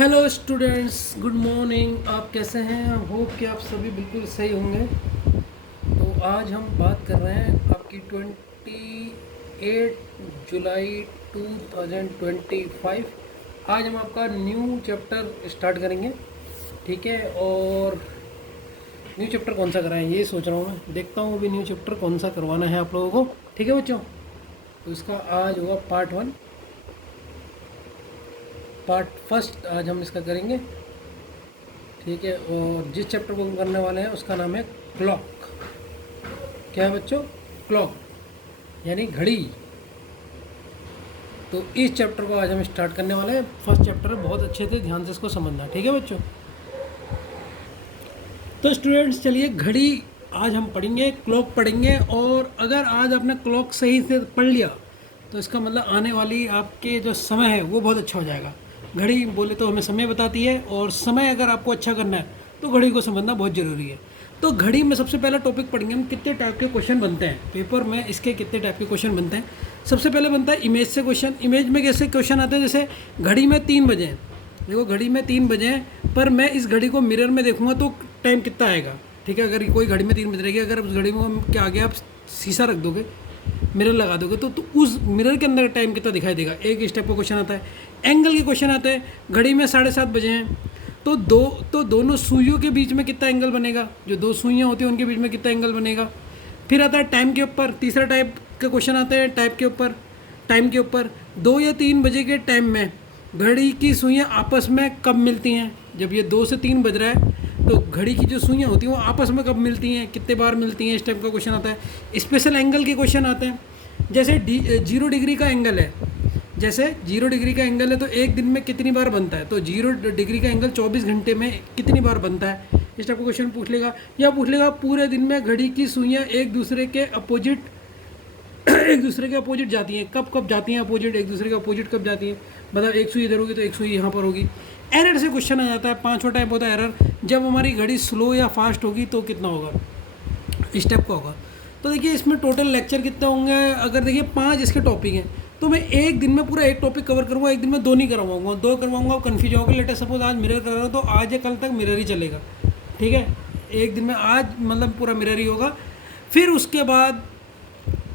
Hello students, good morning. आप कैसे हैं? होप कि आप सभी बिल्कुल सही होंगे। तो आज हम बात कर रहे हैं आपकी 28 जुलाई 2025। आज हम आपका न्यू चैप्टर स्टार्ट करेंगे, ठीक है। और न्यू चैप्टर कौन सा कराएं ये सोच रहा हूँ मैं। देखता हूँ अभी न्यू चैप्टर कौन सा करवाना है आप लोगों को, ठीक है बच्चों। तो इसका आज होगा पार्ट 1, पार्ट फर्स्ट आज हम इसका करेंगे, ठीक है। और जिस चैप्टर को हम करने वाले हैं उसका नाम है क्लॉक। क्या है बच्चों? क्लॉक यानी घड़ी। तो इस चैप्टर को आज हम स्टार्ट करने वाले हैं। फर्स्ट चैप्टर है, बहुत अच्छे से ध्यान से इसको समझना, ठीक है बच्चों। तो स्टूडेंट्स चलिए, घड़ी आज हम पढ़ेंगे, क्लॉक पढ़ेंगे। और अगर आज आपने क्लॉक सही से पढ़ लिया तो इसका मतलब आने वाली आपके जो समय है वो बहुत अच्छा हो जाएगा। घड़ी बोले तो हमें समय बताती है, और समय अगर आपको अच्छा करना है तो घड़ी को समझना बहुत ज़रूरी है। तो घड़ी में सबसे पहला टॉपिक पढ़ेंगे हम, कितने टाइप के क्वेश्चन बनते हैं पेपर में, इसके कितने टाइप के क्वेश्चन बनते हैं। सबसे पहले बनता है इमेज से क्वेश्चन। इमेज में कैसे क्वेश्चन आते हैं? जैसे घड़ी में 3 बजे हैं, देखो घड़ी में 3 बजे हैं, पर मैं इस घड़ी को मिरर में देखूंगा तो टाइम कितना आएगा, ठीक है। अगर कोई घड़ी में 3 बज रही है, अगर उस घड़ी में क्या आगे आप शीशा रख दोगे, मिरर लगा दोगे, तो उस मिरर के अंदर टाइम कितना दिखाई देगा। एक स्टेप का क्वेश्चन आता है। एंगल के क्वेश्चन आते हैं। घड़ी में 7:30 बजे हैं, तो दोनों सुइयों के बीच में कितना एंगल बनेगा, जो दो सुइयाँ होती हैं उनके बीच में कितना एंगल बनेगा। फिर आता है टाइम के ऊपर। तीसरा टाइप का क्वेश्चन आता है टाइप के ऊपर, टाइम के ऊपर। 2 या 3 बजे के टाइम में घड़ी की सुइयाँ आपस में कब मिलती हैं? जब ये 2 से 3 बज रहा है तो घड़ी की जो सुइयाँ होती हैं वो आपस में कब मिलती हैं, कितने बार मिलती हैं, इस टाइप का क्वेश्चन आता है। स्पेशल एंगल के क्वेश्चन आते हैं। जैसे 0 डिग्री का एंगल है, जैसे 0 डिग्री का एंगल है तो एक दिन में कितनी बार बनता है, तो 0 डिग्री का एंगल 24 घंटे में कितनी बार बनता है, इस टाइप का क्वेश्चन पूछ लेगा। या पूछ लेगा पूरे दिन में घड़ी की सुइयाँ एक दूसरे के अपोजिट एक दूसरे के अपोजिट जाती हैं, कब कब जाती हैं अपोजिट, एक दूसरे के अपोजिट कब जाती हैं। मतलब एक सुई इधर होगी तो एक सुई यहाँ पर होगी। एरर से क्वेश्चन आ जाता है। 5वां टाइप होता है एरर, जब हमारी घड़ी स्लो या फास्ट होगी तो कितना होगा, इस टाइप का होगा। तो देखिए इसमें टोटल लेक्चर कितने होंगे, अगर देखिए 5 इसके टॉपिक हैं तो मैं एक दिन में पूरा एक टॉपिक कवर करूँगा, एक दिन में 2 नहीं करवाऊंगा, 2 करवाऊंगा कन्फ्यूज होगा। लेटेस्ट सपोज आज मिरर कर रहा हूँ तो आज या कल तक मिरर ही चलेगा, ठीक है। एक दिन में आज मतलब पूरा मिरर ही होगा। फिर उसके बाद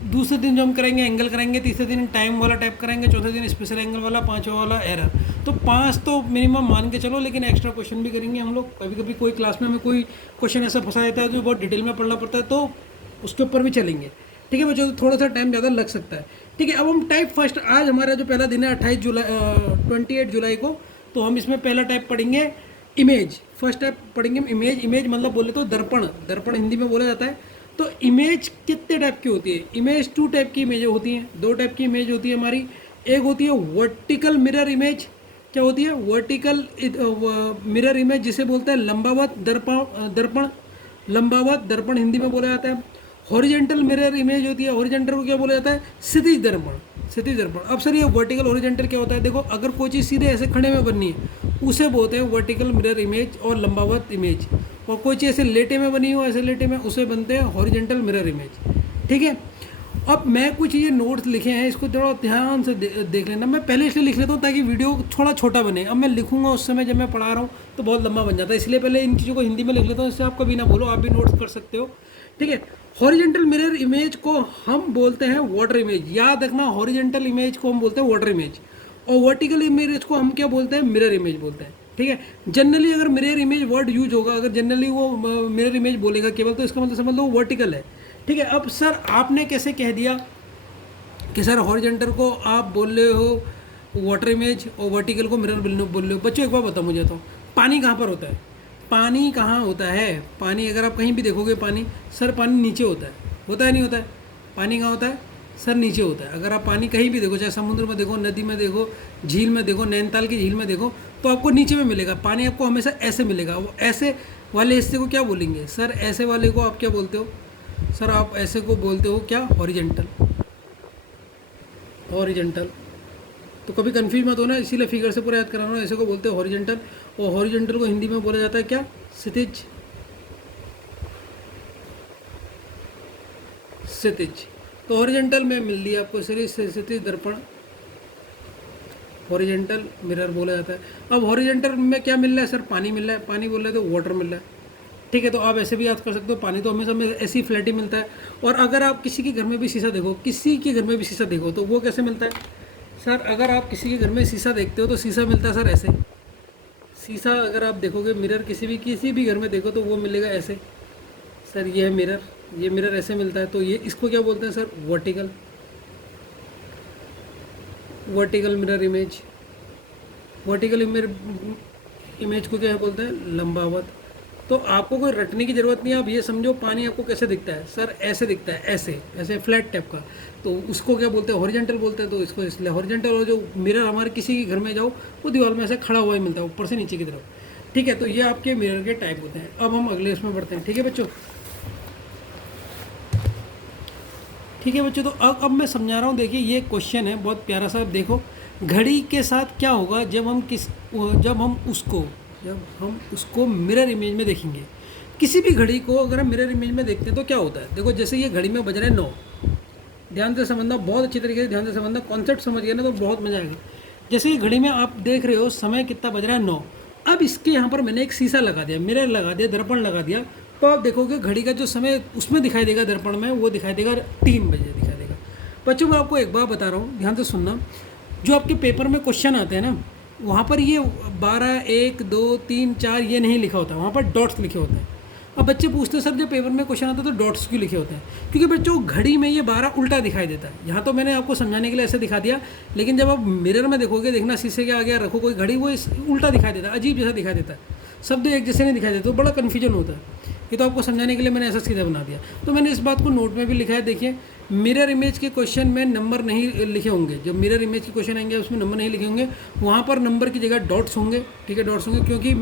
दूसरे दिन जो हम करेंगे एंगल करेंगे, तीसरे दिन टाइम वाला टाइप करेंगे, चौथे दिन स्पेशल एंगल वाला, 5वां वाला एरर। तो 5 तो मिनिमम मान के चलो, लेकिन एक्स्ट्रा क्वेश्चन भी करेंगे हम लोग। कभी कभी कोई क्लास में हमें कोई क्वेश्चन ऐसा फंसा देता है जो बहुत डिटेल में पढ़ना पड़ता है, तो उसके ऊपर भी चलेंगे, ठीक है बच्चों। थोड़ा सा टाइम ज़्यादा लग सकता है, ठीक है। अब हम टाइप फर्स्ट, आज हमारा जो पहला दिन है 28 जुलाई को, तो हम इसमें पहला टाइप पढ़ेंगे इमेज। फर्स्ट टाइप पढ़ेंगे हम इमेज। इमेज मतलब बोले तो दर्पण, दर्पण हिंदी में बोला जाता है। तो इमेज कितने टाइप की होती है? इमेज 2 टाइप की इमेज होती हैं, 2 टाइप की इमेज होती है हमारी। एक होती है वर्टिकल मिरर इमेज। क्या होती है? वर्टिकल मिरर इमेज, जिसे बोलते हैं लंबावत दर्पण, दर्पण लंबावत दर्पण हिंदी में बोला जाता है। हॉरिजेंटल मिरर इमेज होती है, हॉरिजेंटल को क्या बोला जाता है? क्षितिज दर्पण, क्षितिज दर्पण। अब सर ये वर्टिकल हॉरिजेंटल क्या होता है? देखो अगर कोई चीज़ सीधे ऐसे खड़े में बननी है उसे बोलते हैं वर्टिकल मिरर इमेज और लंबावत इमेज, और कोई चीज़ ऐसे लेटे में बनी हो, ऐसे लेटे में, उसे बनते हैं हॉरिजेंटल मिरर इमेज, ठीक है। अब मैं कुछ ये नोट्स लिखे हैं, इसको थोड़ा ध्यान से देख लेना। मैं पहले इसलिए लिख लेता हूँ ताकि वीडियो थोड़ा छोटा बने। अब मैं लिखूंगा उस समय जब मैं पढ़ा रहा हूँ तो बहुत लंबा बन जाता है, इसलिए पहले इन चीज़ों को हिंदी में लिख लेता हूँ, इससे आप कभी ना बोलो, आप भी नोट्स कर सकते हो, ठीक है। हॉरिजेंटल मिरर इमेज को हम बोलते हैं वाटर इमेज, याद रखना। हॉरिजेंटल इमेज को हम बोलते हैं वाटर इमेज, और वर्टिकल इमेज को हम क्या बोलते हैं? मिरर इमेज बोलते हैं, ठीक है। जनरली अगर मिरर इमेज वर्ड यूज होगा, अगर जनरली वो मिरर इमेज बोलेगा केवल, तो इसका मतलब समझ लो वर्टिकल है, ठीक है। अब सर आपने कैसे कह दिया कि सर हॉरिजेंटल को आप बोल रहे हो वाटर इमेज और वर्टिकल को मिरर बोल रहे हो? बच्चों एक बार बताओ मुझे, तो पानी कहाँ पर होता है? पानी कहाँ होता है? पानी अगर आप कहीं भी देखोगे पानी, सर पानी नीचे होता है नहीं होता है? पानी कहाँ होता है? सर नीचे होता है। अगर आप पानी कहीं भी देखो, चाहे समुद्र में देखो, नदी में देखो, झील में देखो, नैनीताल की झील में देखो, तो आपको नीचे में मिलेगा पानी, आपको हमेशा ऐसे मिलेगा। वो ऐसे वाले हिस्से को क्या बोलेंगे? सर ऐसे वाले को आप क्या बोलते हो? सर आप ऐसे को बोलते हो क्या? Horizontal, horizontal. तो कभी कंफ्यूज मत होना, इसीलिए फिगर से पूरा याद कराना है। ऐसे को बोलते हैं हॉरिजेंटल, और हॉरिजेंटल को हिंदी में बोला जाता है क्या? क्षितिज, क्षितिज। तो हॉरिजेंटल में मिल लिया आपको क्षितिज दर्पण, हॉरिजेंटल मिरर बोला जाता है। अब हॉरिजेंटल में क्या मिल रहा है सर, पानी मिल रहा है, पानी बोल रहे हैं तो वाटर मिल रहा है। ठीक है, तो आप ऐसे भी याद कर सकते हो, पानी तो हमेशा में ऐसे ही फ्लैट ही मिलता है। और अगर आप किसी के घर में भी शीशा देखो, किसी के घर में भी शीशा देखो, तो वो कैसे मिलता है सर, अगर आप किसी के घर में शीशा देखते हो तो शीशा मिलता है सर ऐसे। शीशा अगर आप देखोगे, मिरर किसी भी घर में देखो तो वो मिलेगा ऐसे। सर ये है मिरर, ये मिरर ऐसे मिलता है, तो ये इसको क्या बोलते हैं sir, vertical, vertical mirror image. Vertical image को क्या बोलते हैं, लंबावत। तो आपको कोई रटने की ज़रूरत नहीं है, आप ये समझो पानी आपको कैसे दिखता है सर, ऐसे दिखता है, ऐसे ऐसे फ्लैट टाइप का। तो उसको क्या बोलते हैं, हॉरिजेंटल बोलते हैं। तो इसको इसलिए हॉरिजेंटल, और जो मिरर हमारे किसी के घर में जाओ वो दीवार में ऐसे खड़ा हुआ ही मिलता है, ऊपर से नीचे की तरफ। ठीक है, तो ये आपके मिरर के टाइप होते हैं। अब हम अगले इसमें बढ़ते हैं। ठीक है बच्चों, ठीक है बच्चों, तो अब मैं समझा रहा हूँ। देखिए ये क्वेश्चन है बहुत प्यारा सा। देखो घड़ी के साथ क्या होगा जब हम उसको मिरर इमेज में देखेंगे। किसी भी घड़ी को अगर हम मिरर इमेज में देखते हैं तो क्या होता है, देखो जैसे ये घड़ी में बज रहे हैं 9, ध्यान से समझना, बहुत अच्छी तरीके से ध्यान से समझना, कॉन्सेप्ट समझ गया ना तो बहुत मजा आएगा। जैसे ये घड़ी में आप देख रहे हो समय कितना बज रहा है, 9। अब इसके यहाँ पर मैंने एक शीशा लगा दिया, मिरर लगा दिया, दर्पण लगा दिया, तो आप देखोगे घड़ी का जो समय उसमें दिखाई देगा, दर्पण में वो दिखाई देगा 3 बजे दिखाई देगा। बच्चों मैं आपको एक बात बता रहा हूँ, ध्यान से सुनना। जो आपके पेपर में क्वेश्चन आते हैं ना, वहाँ पर ये 12, 1, 2, 3, 4 ये नहीं लिखा होता, वहाँ पर डॉट्स लिखे होते हैं। अब बच्चे पूछते हैं सर जब पेपर में क्वेश्चन आता है तो डॉट्स क्यों लिखे होते हैं, क्योंकि बच्चों घड़ी में ये 12 उल्टा दिखाई देता है। यहाँ तो मैंने आपको समझाने के लिए ऐसे दिखा दिया, लेकिन जब आप मिरर में देखोगे, देखना शीशे के आगे रखो कोई घड़ी, वो उल्टा दिखाई देता है, अजीब जैसा दिखाई देता है, शब्द एक जैसे नहीं दिखाई देते, तो बड़ा कन्फ्यूजन होता है। ये तो आपको समझाने के लिए मैंने ऐसा सीधा बना दिया। तो मैंने इस बात को नोट में भी लिखा है। देखिए मिरर इमेज के क्वेश्चन में नंबर नहीं लिखे होंगे, जब मिरर इमेज के क्वेश्चन आएंगे उसमें नंबर नहीं लिखे होंगे, वहाँ पर नंबर की जगह डॉट्स होंगे। ठीक है, डॉट्स होंगे, क्योंकि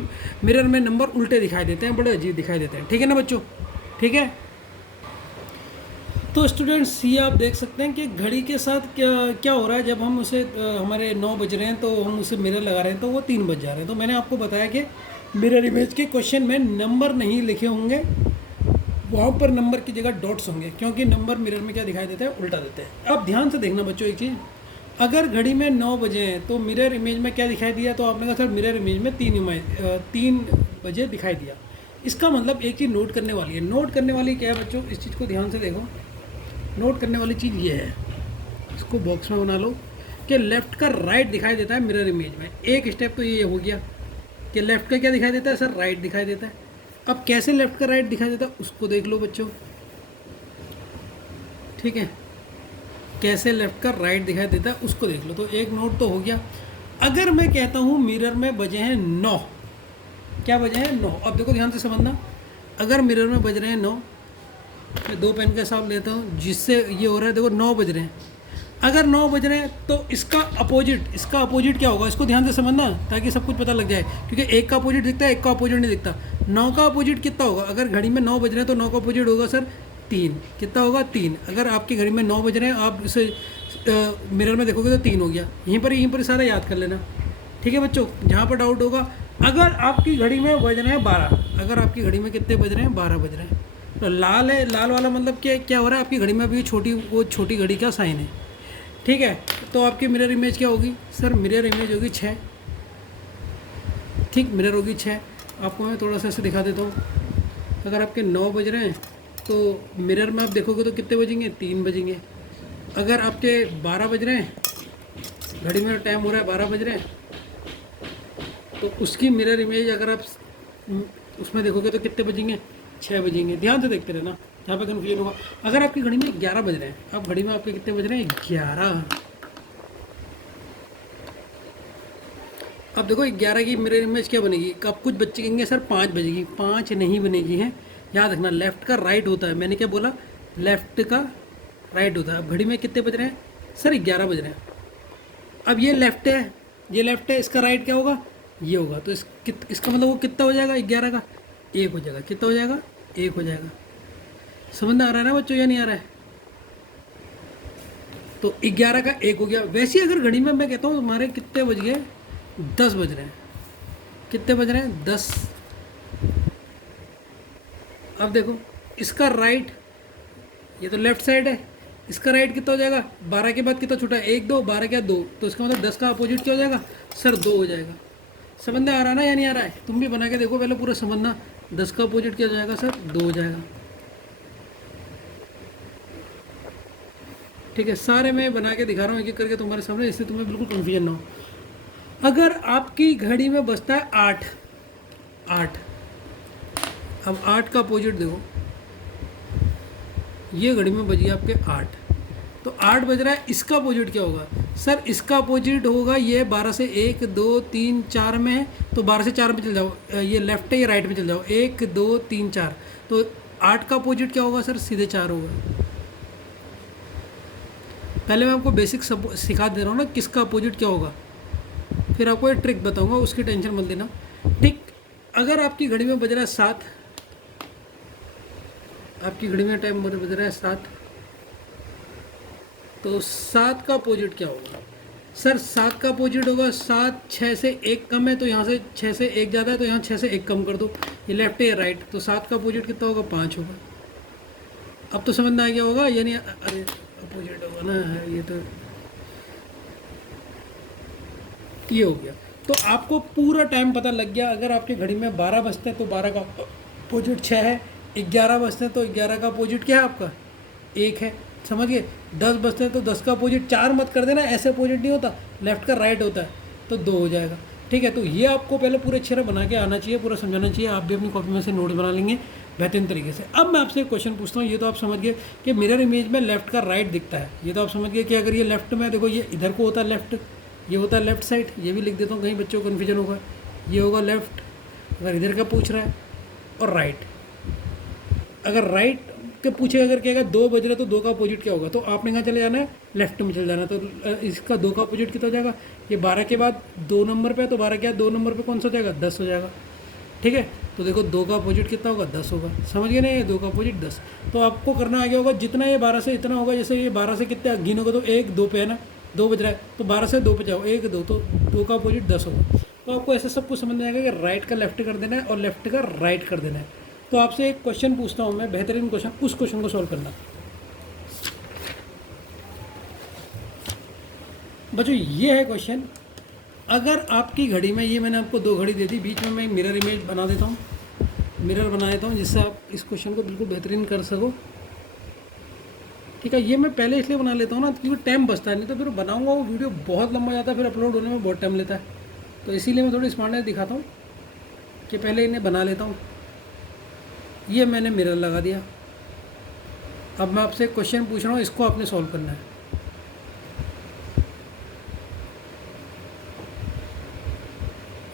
मिरर में नंबर उल्टे दिखाई देते हैं, बड़े अजीब दिखाई देते हैं। ठीक है ना बच्चों, ठीक है। तो स्टूडेंट्स ये आप देख सकते हैं कि घड़ी के साथ क्या क्या हो रहा है। जब हम उसे हमारे 9 बज रहे हैं तो हम उसे मिरर लगा रहे हैं तो वो 3 बज जा रहे हैं। तो मैंने आपको बताया कि मिरर इमेज के क्वेश्चन में नंबर नहीं लिखे होंगे, वहाँ पर नंबर की जगह डॉट्स होंगे, क्योंकि नंबर मिरर में क्या दिखाई देते हैं, उल्टा देते हैं। अब ध्यान से देखना बच्चों एक चीज़, अगर घड़ी में 9 बजे हैं तो मिरर इमेज में क्या दिखाई दिया, तो आपने कहा सर मिरर इमेज में 3 बजे दिखाई दिया। इसका मतलब एक चीज़ नोट करने वाली है। नोट करने वाली क्या है बच्चों, इस चीज़ को ध्यान से देखो। नोट करने वाली चीज़ ये है, इसको बॉक्स में बना लो, कि लेफ़्ट का राइट दिखाई देता है मिरर इमेज में। एक स्टेप तो ये हो गया कि लेफ़्ट का क्या दिखाई देता है सर, राइट दिखाई देता है। अब कैसे लेफ़्ट का राइट दिखाई देता है उसको देख लो बच्चों। ठीक है, कैसे लेफ़्ट का राइट दिखाई देता है उसको देख लो। तो एक नोट तो हो गया। अगर मैं कहता हूँ मिरर में बजे हैं 9, क्या बजे हैं 9, अब देखो ध्यान से समझना। अगर मिरर में बज रहे हैं 9, मैं 2 पेन का हिसाब लेता हूँ जिससे ये हो रहा है, देखो 9 बज रहे हैं। अगर 9 बज रहे हैं तो इसका अपोजिट क्या होगा, इसको ध्यान से समझना ताकि सब कुछ पता लग जाए, क्योंकि एक का अपोजिट दिखता है, एक का अपोजिट नहीं दिखता। 9 का अपोजिट कितना होगा, अगर घड़ी में 9 बज रहे हैं तो 9 का अपोजिट होगा सर 3। कितना होगा, 3। अगर आपकी घड़ी में 9 बज रहे हैं, आप इसे मिरर में देखोगे तो 3 हो गया। यहीं पर सारा याद कर लेना। ठीक है बच्चों, जहाँ पर डाउट होगा, अगर आपकी घड़ी में बज रहे हैं 12, अगर आपकी घड़ी में कितने बज रहे हैं, 12 बज रहे हैं, तो लाल है, लाल वाला मतलब क्या हो रहा है, आपकी घड़ी में अभी छोटी घड़ी का साइन है। ठीक है, तो आपकी मिरर इमेज क्या होगी सर, मिरर इमेज होगी 6। ठीक, मिरर होगी 6। आपको मैं थोड़ा सा ऐसे दिखा देता हूँ। अगर आपके 9 बज रहे हैं तो मिरर में आप देखोगे तो कितने बजेंगे, 3 बजेंगे। अगर आपके 12 बज रहे हैं, घड़ी में टाइम हो रहा है 12 बज रहे हैं, तो उसकी मिरर इमेज अगर आप उसमें देखोगे तो कितने बजेंगे, 6 बजेंगे। ध्यान से देखते रहना, यहाँ पे कन्फ्यूजन होगा। अगर आपकी घड़ी में 11 बज रहे हैं, अब घड़ी में आपके कितने बज रहे हैं, 11। अब देखो 11 की मिरर इमेज क्या बनेगी, अब कुछ बच्चे कहेंगे सर 5 बजेगी, 5 नहीं बनेगी है। याद रखना लेफ़्ट का राइट होता है, मैंने क्या बोला, लेफ़्ट का राइट होता है। अब घड़ी में कितने बज रहे हैं सर, 11 बज रहे हैं। अब ये लेफ़्ट है, ये लेफ़्ट है, इसका राइट क्या होगा, ये होगा। तो इसका मतलब वो कितना हो जाएगा, 11 का 1 हो जाएगा। कितना हो जाएगा, 1 हो जाएगा। समझ में आ रहा है ना बच्चों या नहीं आ रहा है। तो 11 का 1 हो गया। वैसे ही अगर घड़ी में मैं कहता हूँ तुम्हारे कितने बज गए, 10 बज रहे हैं। कितने बज रहे हैं, 10। अब देखो इसका राइट, ये तो लेफ़्ट साइड है, इसका राइट कितना हो जाएगा, 12 के बाद कितना छूटा है, 1 2, 12 के बाद 2, तो इसका मतलब 10 का अपोजिट क्या हो जाएगा सर, 2 हो जाएगा। समझ में आ रहा ना या नहीं आ रहा है, तुम भी बना के देखो पहले पूरा समझना। 10 का अपोजिट क्या हो जाएगा सर, 2 हो जाएगा। ठीक है, सारे मैं बना के दिखा रहा हूँ एक एक करके तुम्हारे सामने, इससे तुम्हें बिल्कुल कन्फ्यूजन ना हो। अगर आपकी घड़ी में बजता है 8, 8, अब 8 का अपोजिट देखो, ये घड़ी में बजी आपके 8, तो 8 बज रहा है, इसका अपोजिट क्या होगा सर, इसका अपोजिट होगा ये 12 से 1 2 3 4 में है, तो 12 से 4 में चल जाओ, ये लेफ्ट है ये राइट में चल जाओ, 1 2 3 4, तो 8 का अपोजिट क्या होगा सर, सीधे 4 होगा। पहले मैं आपको बेसिक सब सिखा दे रहा हूँ ना किसका अपोजिट क्या होगा, फिर आपको एक ट्रिक बताऊंगा, उसकी टेंशन मत लेना। ठीक, अगर आपकी घड़ी में बज रहा है 7, आपकी घड़ी में टाइम बज रहा है 7, तो 7 का अपोजिट क्या होगा सर, 7 का अपोजिट होगा 7, 6 से 1 कम है, तो यहाँ से 6 से 1 ज़्यादा है, तो यहाँ 6 से 1 कम कर दो, ये लेफ्ट है ये राइट, तो 7 का अपोजिट कितना होगा, 5 होगा। अब तो समझ में आ गया होगा, यानी अरे अपोजिट होगा ना, ये तो ये हो गया। तो आपको पूरा टाइम पता लग गया। अगर आपकी घड़ी में 12 बजते हैं तो 12 का अपोजिट 6 है, 11 बजते हैं तो 11 का अपोजिट क्या है आपका, 1 है, समझ गए। 10 बजते हैं तो 10 का अपोजिट 4 मत कर देना, ऐसे अपोजिट नहीं होता, लेफ्ट का राइट होता है, तो 2 हो जाएगा। ठीक है, तो ये आपको पहले पूरे अच्छे तरह बना के आना चाहिए, पूरा समझाना चाहिए। आप भी अपनी कॉपी में से नोट बना लेंगे बेहतरीन तरीके से। अब मैं आपसे एक क्वेश्चन पूछता हूँ, ये तो आप समझ गए कि मिरर इमेज में लेफ्ट का राइट दिखता है, ये तो आप समझ गए कि अगर ये लेफ्ट में देखो, ये इधर को होता है लेफ्ट, ये होता है लेफ्ट साइड, ये भी लिख देता हूँ कहीं बच्चों को कन्फ्यूजन होगा, ये होगा लेफ्ट अगर इधर का पूछ रहा है, और राइट अगर राइट के पूछे, अगर कहेगा 2 बज रहे तो 2 का अपोजिट क्या होगा, तो आपने कहाँ चले जाना है, लेफ्ट में चले जाना है। तो इसका 2 का अपोजिट कितना हो जाएगा, ये 12 के बाद 2 नंबर पे, तो 12 के बाद 2 नंबर पे कौन सा हो जाएगा, 10 हो जाएगा। ठीक है, तो देखो 2 का अपोजिट कितना होगा, 10 होगा, समझ गए ना, ये 2 का अपोजिट 10। तो आपको करना आ गया होगा, जितना ये 12 से इतना होगा, जैसे ये 12 से कितने गिनोगे तो 1 2 पे है ना, 2 बज रहा है, तो 12 से 2 पे जाओ, 1 2, तो 2 का अपोजिट 10 होगा। तो आपको ऐसे सब कुछ समझ में आएगा कि राइट का लेफ्ट कर देना है और लेफ्ट का राइट कर देना है। तो आपसे एक क्वेश्चन पूछता हूँ मैं, बेहतरीन क्वेश्चन, उस क्वेश्चन को सॉल्व करना। बच्चों ये है क्वेश्चन, अगर आपकी घड़ी में, ये मैंने आपको 2 घड़ी दे दी, बीच में मैं मिरर इमेज बना देता हूँ, मिरर बना देता हूँ, जिससे आप इस क्वेश्चन को बिल्कुल बेहतरीन कर सको। ठीक है, ये मैं पहले इसलिए बना लेता हूँ ना, क्योंकि टाइम बचता है, नहीं तो फिर बनाऊंगा वो वीडियो बहुत लंबा जाता है, फिर अपलोड होने में बहुत टाइम लेता है। तो इसीलिए मैं थोड़ी स्मार्टनेस दिखाता हूँ कि पहले इन्हें बना लेता हूँ। ये मैंने मिरर लगा दिया। अब मैं आपसे क्वेश्चन पूछ रहा हूँ, इसको आपने सॉल्व करना है।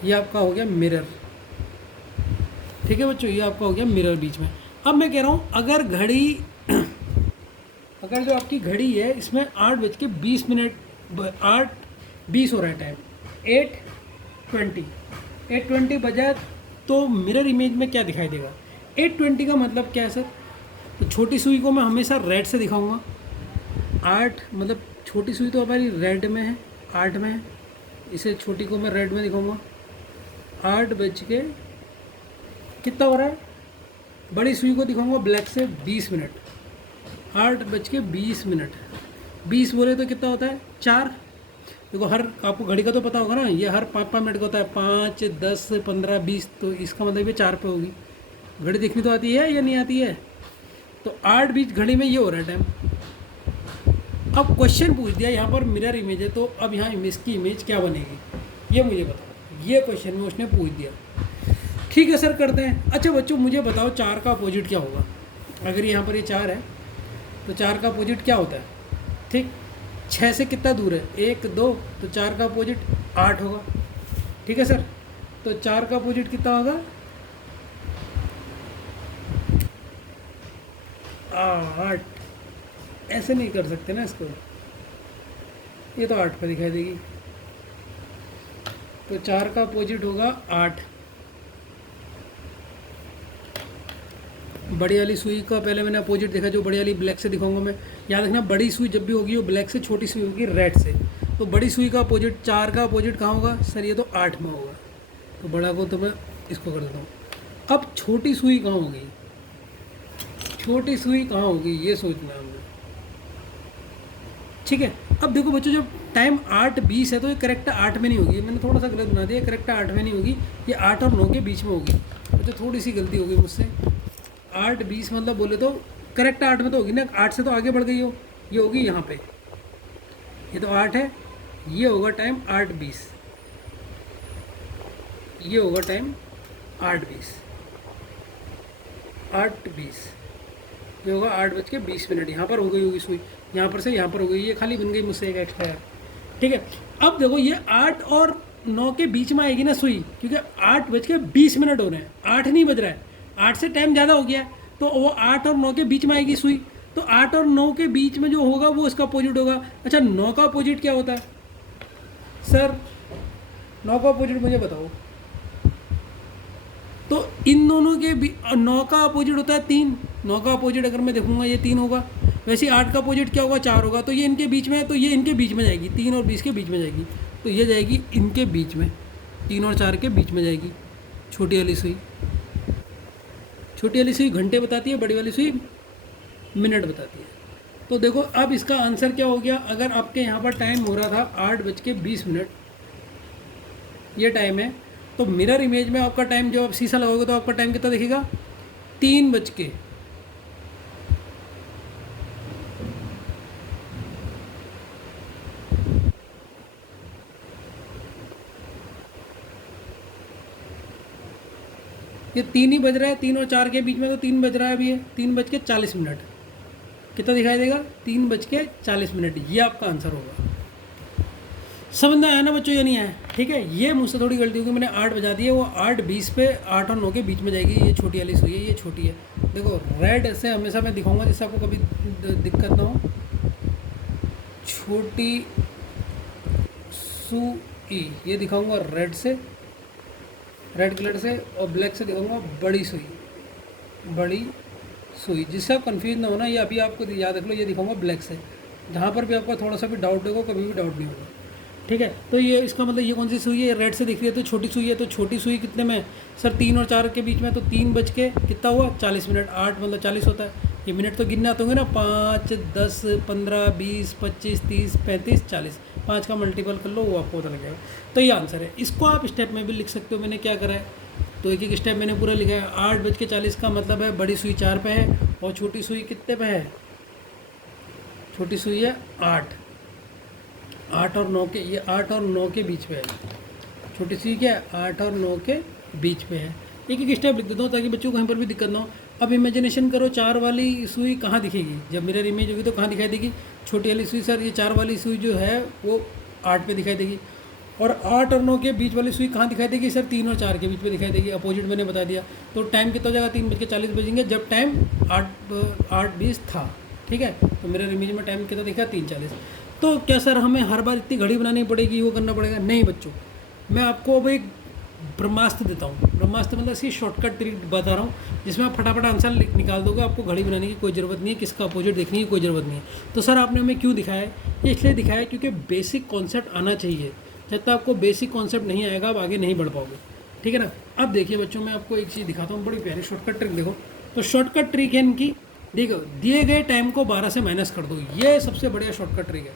ये आपका हो गया मिरर। ठीक है बच्चों, ये आपका हो गया मिरर बीच में। अब मैं कह रहा हूँ, अगर घड़ी अगर जो आपकी घड़ी है इसमें 8:20 8:20 हो रहा है टाइम, 8:20 बजा, तो मिरर इमेज में क्या दिखाई देगा, 8:20 का मतलब क्या है सर, तो छोटी सुई को मैं हमेशा रेड से दिखाऊंगा। 8 मतलब छोटी सुई तो हमारी रेड में है, 8 में है, इसे छोटी को मैं रेड में दिखाऊंगा। 8 बज के कितना हो रहा है, बड़ी सुई को दिखाऊंगा ब्लैक से 20 मिनट। 8:20, 20 बोले तो कितना होता है, 4। देखो हर, आपको घड़ी का तो पता होगा ना, ये हर 5-5 मिनट का होता है, 5 10 15 20, तो इसका मतलब ये 4 पे होगी। घड़ी देखनी तो आती है या नहीं आती है, तो 8:20 घड़ी में ये हो रहा है टाइम। अब क्वेश्चन पूछ दिया, यहाँ पर मिरर इमेज है, तो अब यहाँ इमेज की इमेज क्या बनेगी ये मुझे बताओ। ये क्वेश्चन में उसने पूछ दिया। ठीक है सर, करते हैं। अच्छा बच्चों मुझे बताओ 4 का अपोजिट क्या होगा। अगर यहाँ पर ये 4 है तो 4 का अपोजिट क्या होता है, ठीक। 6 से कितना दूर है, 1 2, तो 4 का अपोजिट 8 होगा। ठीक है सर, तो 4 का अपोजिट कितना होगा, 8। ऐसे नहीं कर सकते ना इसको, ये तो 8 पे दिखाई देगी, तो 4 का अपोजिट होगा 8। बड़ी वाली सुई का पहले मैंने अपोजिट देखा, जो बड़ी वाली ब्लैक से दिखाऊंगा मैं। याद रखना, बड़ी सुई जब भी होगी वो ब्लैक से, छोटी सुई होगी रेड से। तो बड़ी सुई का अपोजिट, 4 का अपोजिट कहाँ होगा सर, ये तो 8 में होगा, तो बड़ा को तो मैं इसको कर देता हूँ। अब छोटी सुई कहाँ होगी, छोटी सुई कहाँ होगी ये सोचना है हमने। ठीक है। अब देखो बच्चों, जब टाइम 8:20 है तो ये करेक्ट 8 में नहीं होगी, मैंने थोड़ा सा गलत बना दिया, करेक्ट 8 में नहीं होगी, ये 8 और 9 के बीच में होगी। तो थोड़ी सी गलती होगी मुझसे। 8:20 मतलब बोले तो करेक्ट 8 में तो होगी ना, 8 से तो आगे बढ़ गई हो, ये होगी यहाँ पे, ये तो 8 है, ये होगा टाइम 8:20, ये होगा टाइम 8:20, 8:20, ये होगा 8:20। यहाँ पर हो गई होगी सुई, यहाँ पर से यहाँ पर हो गई, ये खाली बन गई मुझसे एक एक्स्ट्रा है। ठीक है। अब देखो ये 8 और 9 के बीच में आएगी ना सुई, क्योंकि 8:20 हो रहे हैं, 8 नहीं बज रहा है, 8 से टाइम ज़्यादा हो गया है, तो वो 8 और 9 के बीच में आएगी सुई। तो 8 और 9 के बीच में जो होगा वो इसका अपोजिट होगा। अच्छा, 9 का अपोजिट क्या होता है सर? 9 का अपोजिट मुझे बताओ। तो इन दोनों के 9 का अपोजिट होता है 3, 9 का अपोजिट अगर मैं देखूंगा ये 3 होगा। वैसे 8 का अपोजिट क्या होगा? 4 होगा। तो ये इनके बीच में है, तो ये इनके बीच में जाएगी, 3 और 20 के बीच में जाएगी, तो ये जाएगी इनके बीच में, 3 और 4 के बीच में जाएगी छोटी वाली सुई। छोटी वाली सुई घंटे बताती है, बड़ी वाली सुई मिनट बताती है। तो देखो अब इसका आंसर क्या हो गया। अगर आपके यहाँ पर टाइम हो रहा था 8:20, ये टाइम है, तो मिरर इमेज में आपका टाइम, जब आप शीशा लगाओगे तो आपका टाइम कितना दिखेगा? 3:00। ये 3 ही बज रहा है, 3 और 4 के बीच में, तो 3 बज रहा है अभी, है 3:40। कितना दिखाई देगा? 3:40। ये आपका आंसर होगा। समझ में आया ना बच्चों या नहीं आया? ठीक है। ये मुझसे थोड़ी गलती होगी, मैंने 8 बजा दी है, वो 8:20 पे 8 और 9 के बीच में जाएगी। ये छोटी वाली सुई है, ये छोटी है। देखो रेड से हमेशा मैं दिखाऊंगा जिससे आपको कभी दिक्कत ना हो। छोटी सुई ये दिखाऊंगा रेड से, रेड कलर से, और ब्लैक से दिखाऊंगा बड़ी सुई, बड़ी सुई, जिससे आप कंफ्यूज ना होना। ये अभी आपको याद रख लो, ये दिखाऊंगा ब्लैक से। जहाँ पर भी आपका थोड़ा सा भी डाउट होगा, कभी भी डाउट नहीं होगा। ठीक है। तो ये इसका मतलब ये कौन सी सुई है? रेड से दिख रही है तो छोटी सुई है। तो छोटी सुई कितने में? सर 3 और 4 के बीच में, तो 3:40 हुआ 40 मिनट। 8 मतलब 40 होता है। ये मिनट तो गिनने आते होंगे ना, 5, 10, 15, 20, 25, 30, 35, 40, 5 का मल्टीपल कर लो, वो आपको पता लग जाएगा। तो ये आंसर है। इसको आप स्टेप में भी लिख सकते हो, मैंने क्या करा है, तो एक एक स्टेप मैंने पूरा लिखा है। 8:40 का मतलब है बड़ी सुई 4 पे है, और छोटी सुई कितने पे है? छोटी सुई है 8, 8 और 9 के, ये 8 और 9 के बीच में है। छोटी सुई क्या है? 8 और 9 के बीच में है। एक एक स्टेप लिख देता हूँ ताकि बच्चों को कहीं पर भी दिक्कत ना हो। अब इमेजिनेशन करो, 4 वाली सुई कहाँ दिखेगी? जब मिरर इमेज होगी तो कहाँ दिखाई देगी? छोटी वाली सुई। सर ये 4 वाली सुई जो है वो 8 पे दिखाई देगी। और 8 और 9 के बीच वाली सुई कहाँ दिखाई देगी? सर 3 और 4 के बीच में दिखाई देगी। अपोजिट मैंने बता दिया। तो टाइम कितना हो जाएगा? 3:40 बजेंगे, जब टाइम 8:20 था। ठीक है। तो मिरर इमेज में टाइम कितना दिखा? 3:40। तो क्या सर हमें हर बार इतनी घड़ी बनानी पड़ेगी, वो करना पड़ेगा? नहीं बच्चों, मैं आपको अब एक ब्रह्मास्त्र देता हूँ। ब्रह्मास्त्र मतलब इसकी शॉर्टकट ट्रिक बता रहा हूँ, जिसमें आप फटाफट आंसर निकाल दोगे। आपको घड़ी बनाने की कोई ज़रूरत नहीं है, किसका अपोजिट देखने की कोई ज़रूरत नहीं है। तो सर आपने हमें क्यों दिखाया है? ये इसलिए दिखाया है क्योंकि बेसिक कॉन्सेप्ट आना चाहिए। जब तक आपको बेसिक कॉन्सेप्ट नहीं आएगा, आप आगे नहीं बढ़ पाओगे। ठीक है ना। अब देखिए बच्चों, मैं आपको एक चीज़ दिखाता हूँ, बड़ी प्यारी शॉर्टकट ट्रिक। देखो, तो शॉर्टकट ट्रिक है इनकी। देखो, दिए गए टाइम को 12 से माइनस कर दो, ये सबसे बढ़िया शॉर्टकट ट्रिक है।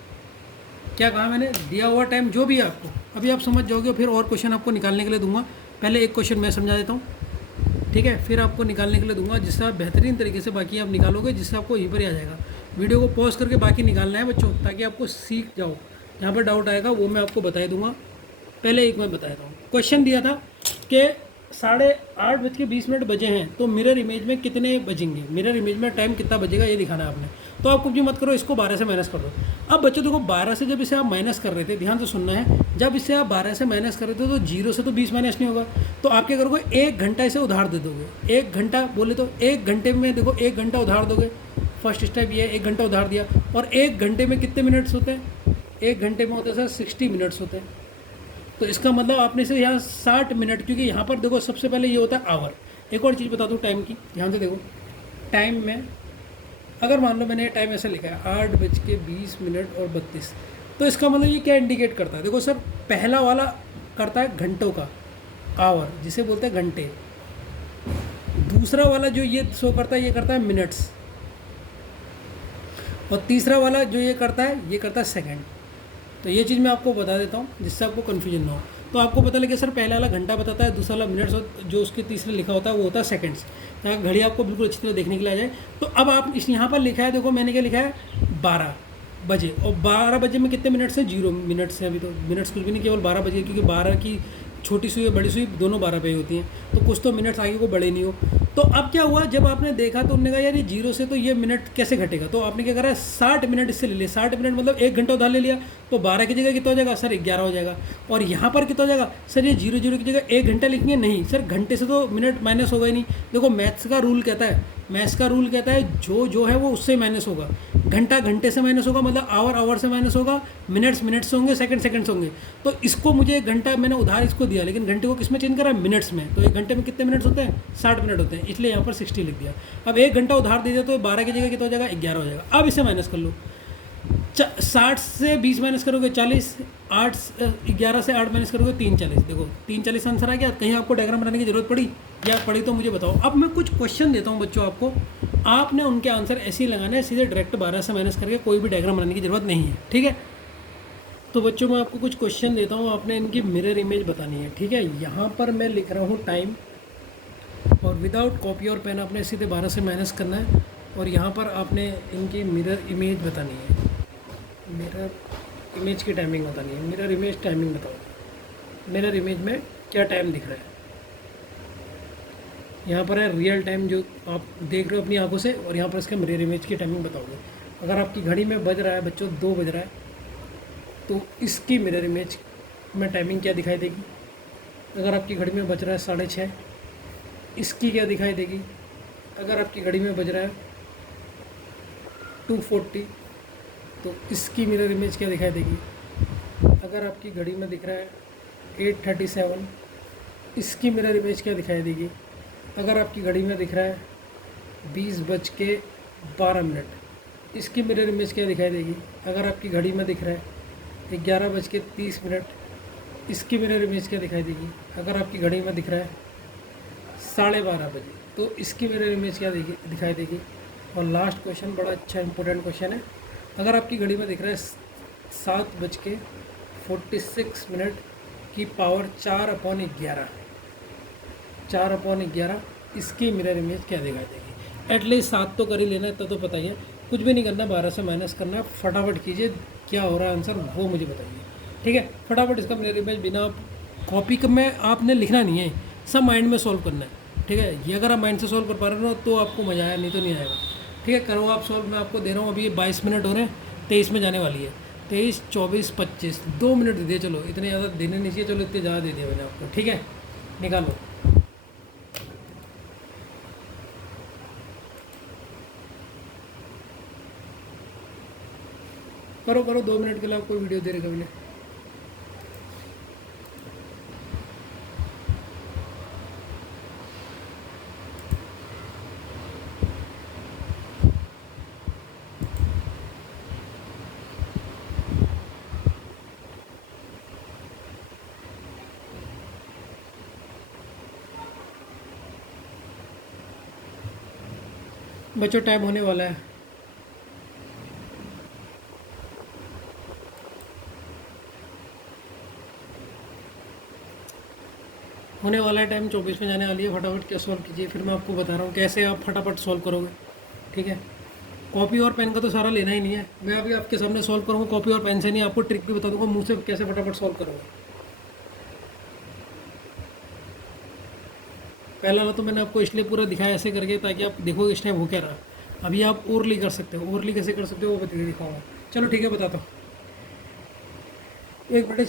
क्या कहा मैंने? दिया हुआ टाइम जो भी है आपको, अभी आप समझ जाओगे, फिर और क्वेश्चन आपको निकालने के लिए दूंगा। पहले एक क्वेश्चन मैं समझा देता हूँ, ठीक है, फिर आपको निकालने के लिए दूंगा, जिससे आप बेहतरीन तरीके से बाकी आप निकालोगे, जिससे आपको यहीं पर ही आ जाएगा। वीडियो को पॉज करके बाकी निकालना है बच्चों, ताकि आपको सीख जाओ। जहाँ पर डाउट आएगा वो मैं आपको बता दूंगा। पहले एक मैं बता देता हूँ। क्वेश्चन दिया था कि 8:20 बजे हैं, तो मिरर इमेज में कितने बजेंगे? मिरर इमेज में टाइम कितना बजेगा ये दिखाना है आपने। तो आप कुछ भी मत करो, इसको 12 से माइनस कर दो। अब बच्चों देखो, 12 से जब इसे आप माइनस कर रहे थे, ध्यान से सुनना है, जब इसे आप 12 से माइनस कर रहे थे तो 0 से तो 20 माइनस नहीं होगा। तो आप क्या करोगे? 1 घंटा इसे उधार दे दोगे। 1 घंटा बोले तो 1 घंटे में, देखो 1 घंटा उधार दोगे। फर्स्ट स्टेप ये है, 1 घंटा उधार दिया। और 1 घंटे में कितने मिनट्स होते हैं? 1 घंटे में होते हैं सर 60 मिनट्स होते हैं। तो इसका मतलब आपने से यहाँ 60 मिनट, क्योंकि यहाँ पर देखो सबसे पहले ये होता है आवर। एक और चीज़ बता दूँ टाइम की, ध्यान से देखो। टाइम में अगर मान लो मैंने टाइम ऐसा लिखा है 8:20 तो इसका मतलब ये क्या इंडिकेट करता है? देखो सर, पहला वाला करता है घंटों का, आवर जिसे बोलते हैं घंटे। दूसरा वाला जो ये शो करता है, ये करता है मिनट्स। और तीसरा वाला जो ये करता है सेकंड। तो ये चीज़ मैं आपको बता देता हूँ जिससे आपको कन्फ्यूजन ना हो। तो आपको पता लगे सर पहला वाला घंटा बताता है, दूसरा वाला मिनट्स, और जो उसके तीसरे लिखा होता है वो होता है सेकंड्स, ताकि घड़ी आपको बिल्कुल अच्छी तरह देखने के लिए आ जाए। तो अब आप इस यहाँ पर लिखा है, देखो मैंने क्या लिखा है 12 बजे, और 12 बजे में कितने मिनट्स हैं, 0 मिनट्स हैं। अभी तो मिनट्स कुछ भी नहीं, केवल 12 बजे, क्योंकि 12 की छोटी सुई और बड़ी सुई दोनों 12 पे ही होती हैं, तो कुछ तो मिनट्स आगे को बड़े नहीं हो। तो अब क्या हुआ, जब आपने देखा तो उन्होंने कहा यार ये 0 से तो ये मिनट कैसे घटेगा, तो आपने क्या करा है 60 मिनट इससे ले लिया। 60 मिनट मतलब 1 घंटा उधार ले लिया, तो 12 की जगह कितना हो जाएगा सर, 11 हो जाएगा। और यहाँ पर कितना हो जाएगा सर, ये 0 की जगह 1 घंटा लिखेंगे, नहीं सर घंटे से तो मिनट माइनस होगा ही नहीं। देखो मैथ्स का रूल कहता है जो है वो उससे माइनस होगा। घंटा घंटे से माइनस होगा, मतलब आवर से माइनस होगा, मिनट्स मिनट्स से होंगे, सेकंड से होंगे। तो इसको मुझे एक घंटा मैंने उधार इसको दिया, लेकिन घंटे को किस में चेंज करा, मिनट्स में। तो एक घंटे में कितने मिनट्स होते हैं, 60 मिनट होते हैं, इसलिए यहाँ पर 60 लिख दिया। अब 1 घंटा उधार दे दिया तो 12 की जगह कितना हो जाएगा, 11 हो जाएगा। अब इसे माइनस कर लो, 60 से 20 माइनस करोगे 40, 11 से 8 माइनस करोगे 3 40। देखो 3 40 आंसर आ गया। कहीं आपको डायग्राम बनाने की जरूरत पड़ी या पड़ी तो मुझे बताओ। अब मैं कुछ क्वेश्चन देता हूँ बच्चों आपको, आपने उनके आंसर ऐसे ही लगाने हैं, सीधे डायरेक्ट 12 से माइनस करके, कोई भी डायग्राम बनाने की जरूरत नहीं है, ठीक है। तो बच्चों मैं आपको कुछ क्वेश्चन देता हूँ, आपने इनकी मिरर इमेज बतानी है, ठीक है। यहाँ पर मैं लिख रहा हूँ टाइम, और विदाउट कॉपी और पेन आपने सीधे 12 से माइनस करना है, और यहाँ पर आपने इनकी मिरर इमेज बतानी है। मिरर इमेज की टाइमिंग बतानी है, मिरर इमेज टाइमिंग बताओ, मिरर इमेज में क्या टाइम दिख रहा है। यहाँ पर है रियल टाइम जो आप देख रहे हो अपनी आंखों से, और यहाँ पर इसका मिरर इमेज की टाइमिंग बताओगे। अगर आपकी घड़ी में बज रहा है बच्चों 2 बज रहा है, तो इसकी मिरर इमेज में टाइमिंग क्या दिखाई देगी। अगर आपकी घड़ी में बज रहा है 6:30, इसकी क्या दिखाई देगी। अगर आपकी घड़ी में बज रहा है 2:40, तो इसकी मिरर इमेज क्या दिखाई देगी। अगर आपकी घड़ी में दिख रहा है 8:37, इसकी मिरर इमेज क्या दिखाई देगी। अगर आपकी घड़ी में दिख रहा है 20:12, इसकी मिरर इमेज क्या दिखाई देगी। अगर आपकी घड़ी में दिख रहा है 11:30, इसकी मिरर इमेज क्या दिखाई देगी। अगर आपकी घड़ी में दिख रहा है 12:30 बजे, तो इसकी मिरर इमेज क्या दिखाई देगी। और लास्ट क्वेश्चन बड़ा अच्छा इंपॉर्टेंट क्वेश्चन है, अगर आपकी घड़ी में दिख रहा है 7:46 की पावर 4/11, इसकी मिरर इमेज क्या दिखाई देगी। एटलीस्ट 7 तो कर ही लेना है, इतना तो पता ही है। कुछ भी नहीं करना, 12 से माइनस करना है, फटाफट कीजिए, क्या हो रहा है आंसर वो मुझे बताइए, ठीक है। फटाफट इसका मिरर इमेज बिना कॉपी में आपने लिखना नहीं है, सब माइंड में सॉल्व करना है, ठीक है। ये अगर आप माइंड से सॉल्व कर पा रहे हो तो आपको मज़ा आया, नहीं तो नहीं आएगा, ठीक है। करो आप सॉल्व, मैं आपको दे रहा हूँ। अभी ये 22 मिनट हो रहे हैं, 23 में जाने वाली है। 23, 24, 25, 2 मिनट दे दिए, चलो इतने ज़्यादा देने नहीं चाहिए, चलो इतने ज़्यादा दे दिया मैंने आपको, ठीक है। निकालो, करो 2 मिनट के लिए आपको वीडियो दे रहे कभी। बच्चों टाइम होने वाला है। होने वाला है टाइम, 24 में जाने वाली है। फटाफट क्या सॉल्व कीजिए, फिर मैं आपको बता रहा हूँ कैसे आप फटाफट सॉल्व करोगे, ठीक है। कॉपी और पेन का तो सारा लेना ही नहीं है, मैं अभी आपके सामने सॉल्व करूँगा कॉपी और पेन से नहीं, आपको ट्रिक भी बता दूँगा मुँह से कैसे फटाफट सॉल्व करोगे। पहला वाला तो मैंने आपको इसलिए पूरा दिखाया ऐसे करके ताकि आप देखो इस टाइम हो क्या रहा। अभी आप ओरली कर सकते हो, ओरली कैसे कर सकते हो वो बताइए, दिखाऊंगा। चलो ठीक है बताता हूँ, एक मिनट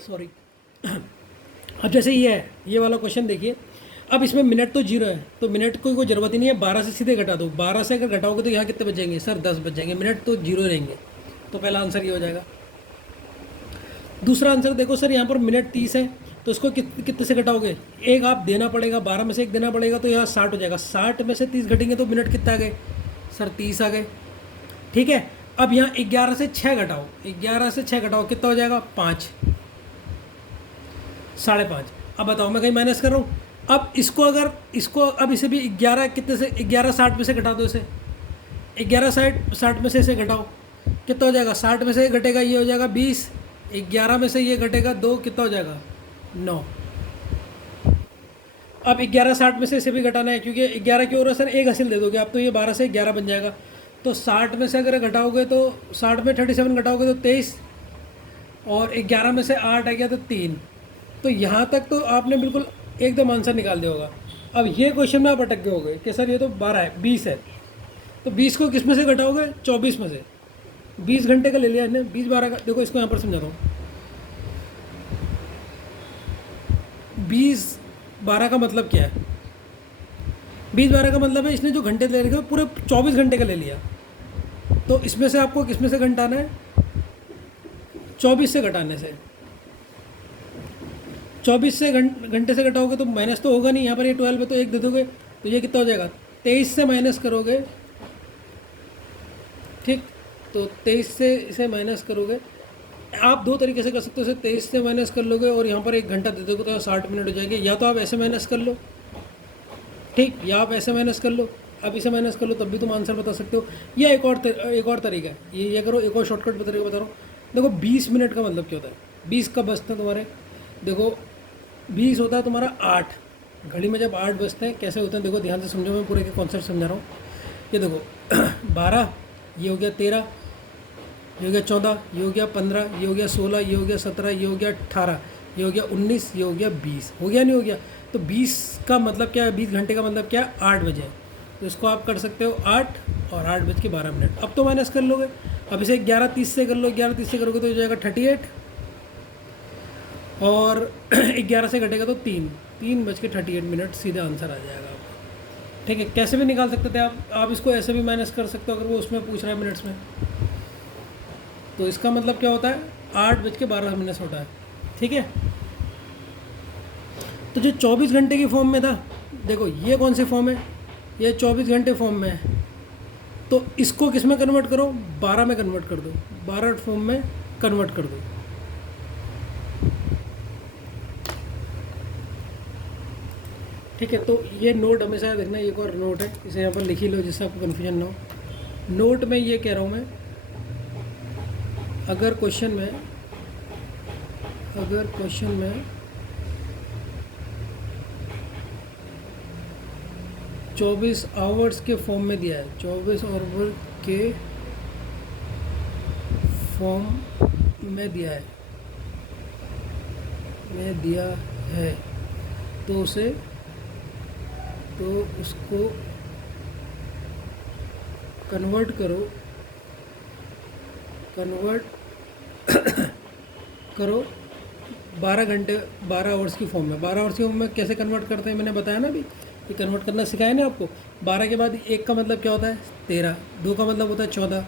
सॉरी। अब जैसे ये है, ये वाला क्वेश्चन देखिए। अब इसमें मिनट तो 0 है, तो मिनट को कोई ज़रूरत ही नहीं है, 12 से सीधे घटा दो। 12 से अगर घटाओगे तो यहाँ कितने बचेंगे सर, 10 बच जाएंगे, मिनट तो 0 रहेंगे। तो पहला आंसर ये हो जाएगा। दूसरा आंसर देखो सर, यहाँ पर मिनट 30 है, तो इसको कितने से घटाओगे, एक आप देना पड़ेगा, 12 में से एक देना पड़ेगा, तो यहाँ 60 हो जाएगा। 60 में से 30 घटेंगे तो मिनट कितना आ गए सर, 30 आ गए, ठीक है। अब यहाँ 11 से 6 घटाओ, 11 से 6 घटाओ कितना हो जाएगा, 5, 5.5। अब बताओ, मैं कहीं माइनस कर रहा हूँ। अब इसको अब इसे भी 11 कितने से, 11 60 में से घटा दो इसे, 11 60 में से इसे घटाओ, कितना हो जाएगा? 60 में से घटेगा ये हो जाएगा 20, 11 में से ये घटेगा 2, कितना हो जाएगा? 9। अब 11 60 में से इसे भी घटाना है, क्योंकि 11 की ओर सर एक हासिल दे दोगे आप, तो ये 12 से 11 बन जाएगा। तो 60 में से अगर घटाओगे तो 60 में 37 घटाओगे तो 23, और 11 में से 8 आ गया तो 3। तो यहाँ तक तो आपने बिल्कुल एकदम आंसर निकाल दिया होगा। अब ये क्वेश्चन में आप अटक गए होगे कि सर ये तो 12 है, 20 है, तो 20 को किस में से घटाओगे? 24 में से। 20 घंटे का ले लिया इसने, 20 12 का। देखो इसको यहाँ पर समझाता हूँ। 20 12 का मतलब क्या है? 20 12 का मतलब है इसने जो घंटे ले रखे पूरे 24 घंटे का ले लिया। तो इसमें से आपको किस में से घटाना है? 24 से घटाने से। 24 से घंटे से घटाओगे तो माइनस तो होगा नहीं, यहाँ पर ये 12 है तो 1 दे दोगे, तो ये कितना हो जाएगा? 23 से माइनस करोगे, ठीक, तो 23 से इसे माइनस करोगे। आप दो तरीके से कर सकते हो, इसे 23 से माइनस कर लोगे और यहाँ पर 1 घंटा दे दोगे तो 60 मिनट हो जाएंगे। या तो आप ऐसे माइनस कर लो, ठीक, या आप ऐसे माइनस कर लो, अब इसे माइनस कर लो, तब भी तुम आंसर बता सकते हो। या एक और तरीका है, ये करो, एक और शॉर्टकट तरीका बता रहा हूँ। देखो 20 मिनट का मतलब क्या होता है? 20 कब बजते हैं तुम्हारे? देखो 20 होता है तुम्हारा 8, घड़ी में जब 8 बजते हैं कैसे होते हैं देखो ध्यान से समझो, मैं पूरे के कॉन्सेप्ट समझा रहा हूँ। ये देखो 12, ये हो गया 13, ये हो गया 14, ये हो गया 15, ये हो गया 16, ये हो गया 17, ये हो गया 18, ये हो गया 19, ये हो गया 20। हो गया नहीं हो गया? तो 20 का मतलब क्या है? 20 घंटे का मतलब क्या है? 8 बजे। तो इसको आप कर सकते हो 8 और 8:12। अब तो माइनस कर लोगे। अब इसे 11:30 से कर लो, 11:30 से करोगे तो हो जाएगा 38, और 11 से घटेगा तो 3:38, सीधे आंसर आ जाएगा आपका। ठीक है, कैसे भी निकाल सकते थे आप इसको ऐसे भी माइनस कर सकते हो अगर वो उसमें पूछ रहा है मिनट्स में। तो इसका मतलब क्या होता है? 8:12 होता है। ठीक है, तो जो 24 घंटे की फॉर्म में था, देखो ये कौन से फॉर्म है? ये 24 घंटे फॉर्म में है। तो इसको किस में कन्वर्ट करो? 12 में कन्वर्ट कर दो, 12 फॉर्म में कन्वर्ट कर दो। ठीक है, तो ये नोट हमेशा देखना, एक और नोट है, इसे यहाँ पर लिख ही लो जिससे आपको कन्फ्यूजन ना हो। नोट में ये कह रहा हूँ मैं, अगर क्वेश्चन में 24 आवर्स के फॉर्म में दिया है, 24 आवर के फॉर्म में दिया है, तो उसको कन्वर्ट करो 12 आवर्स की फॉर्म में। 12 आवर्स की फॉर्म में कैसे कन्वर्ट करते हैं मैंने बताया ना अभी, ये कन्वर्ट करना सिखाया ना आपको। 12 के बाद 1 का मतलब क्या होता है? 13, 2 का मतलब होता है 14,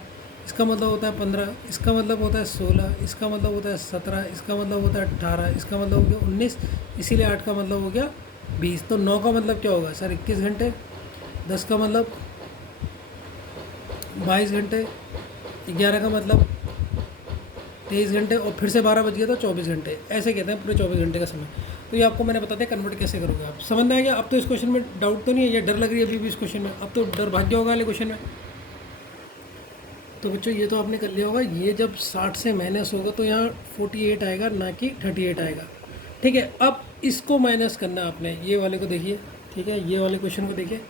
इसका मतलब होता है 15, इसका मतलब होता है 16, इसका मतलब होता है 17, इसका मतलब होता है 18, इसका मतलब हो गया 19, इसीलिए 8 का मतलब हो गया 20। तो 9 का मतलब क्या होगा सर? 21 घंटे। 10 का मतलब 22 घंटे। 11 का मतलब 23 घंटे, और फिर से 12 बज गया तो 24 घंटे। ऐसे कहते हैं पूरे 24 घंटे का समय। तो ये आपको मैंने बता दिया कन्वर्ट कैसे करोगे आप। समझ में आ गया? अब तो इस क्वेश्चन में डाउट तो नहीं है, ये डर लग रही है अभी भी इस क्वेश्चन में? अब तो डर भाग गया होगा वाले क्वेश्चन में। तो बच्चों ये तो आपने कर लिया होगा। ये जब 60 से माइनस होगा तो यहाँ 48 आएगा, ना कि 38 आएगा। ठीक है, अब इसको माइनस करना है आपने, ये वाले को देखिए, ठीक है, ये वाले क्वेश्चन को देखिए,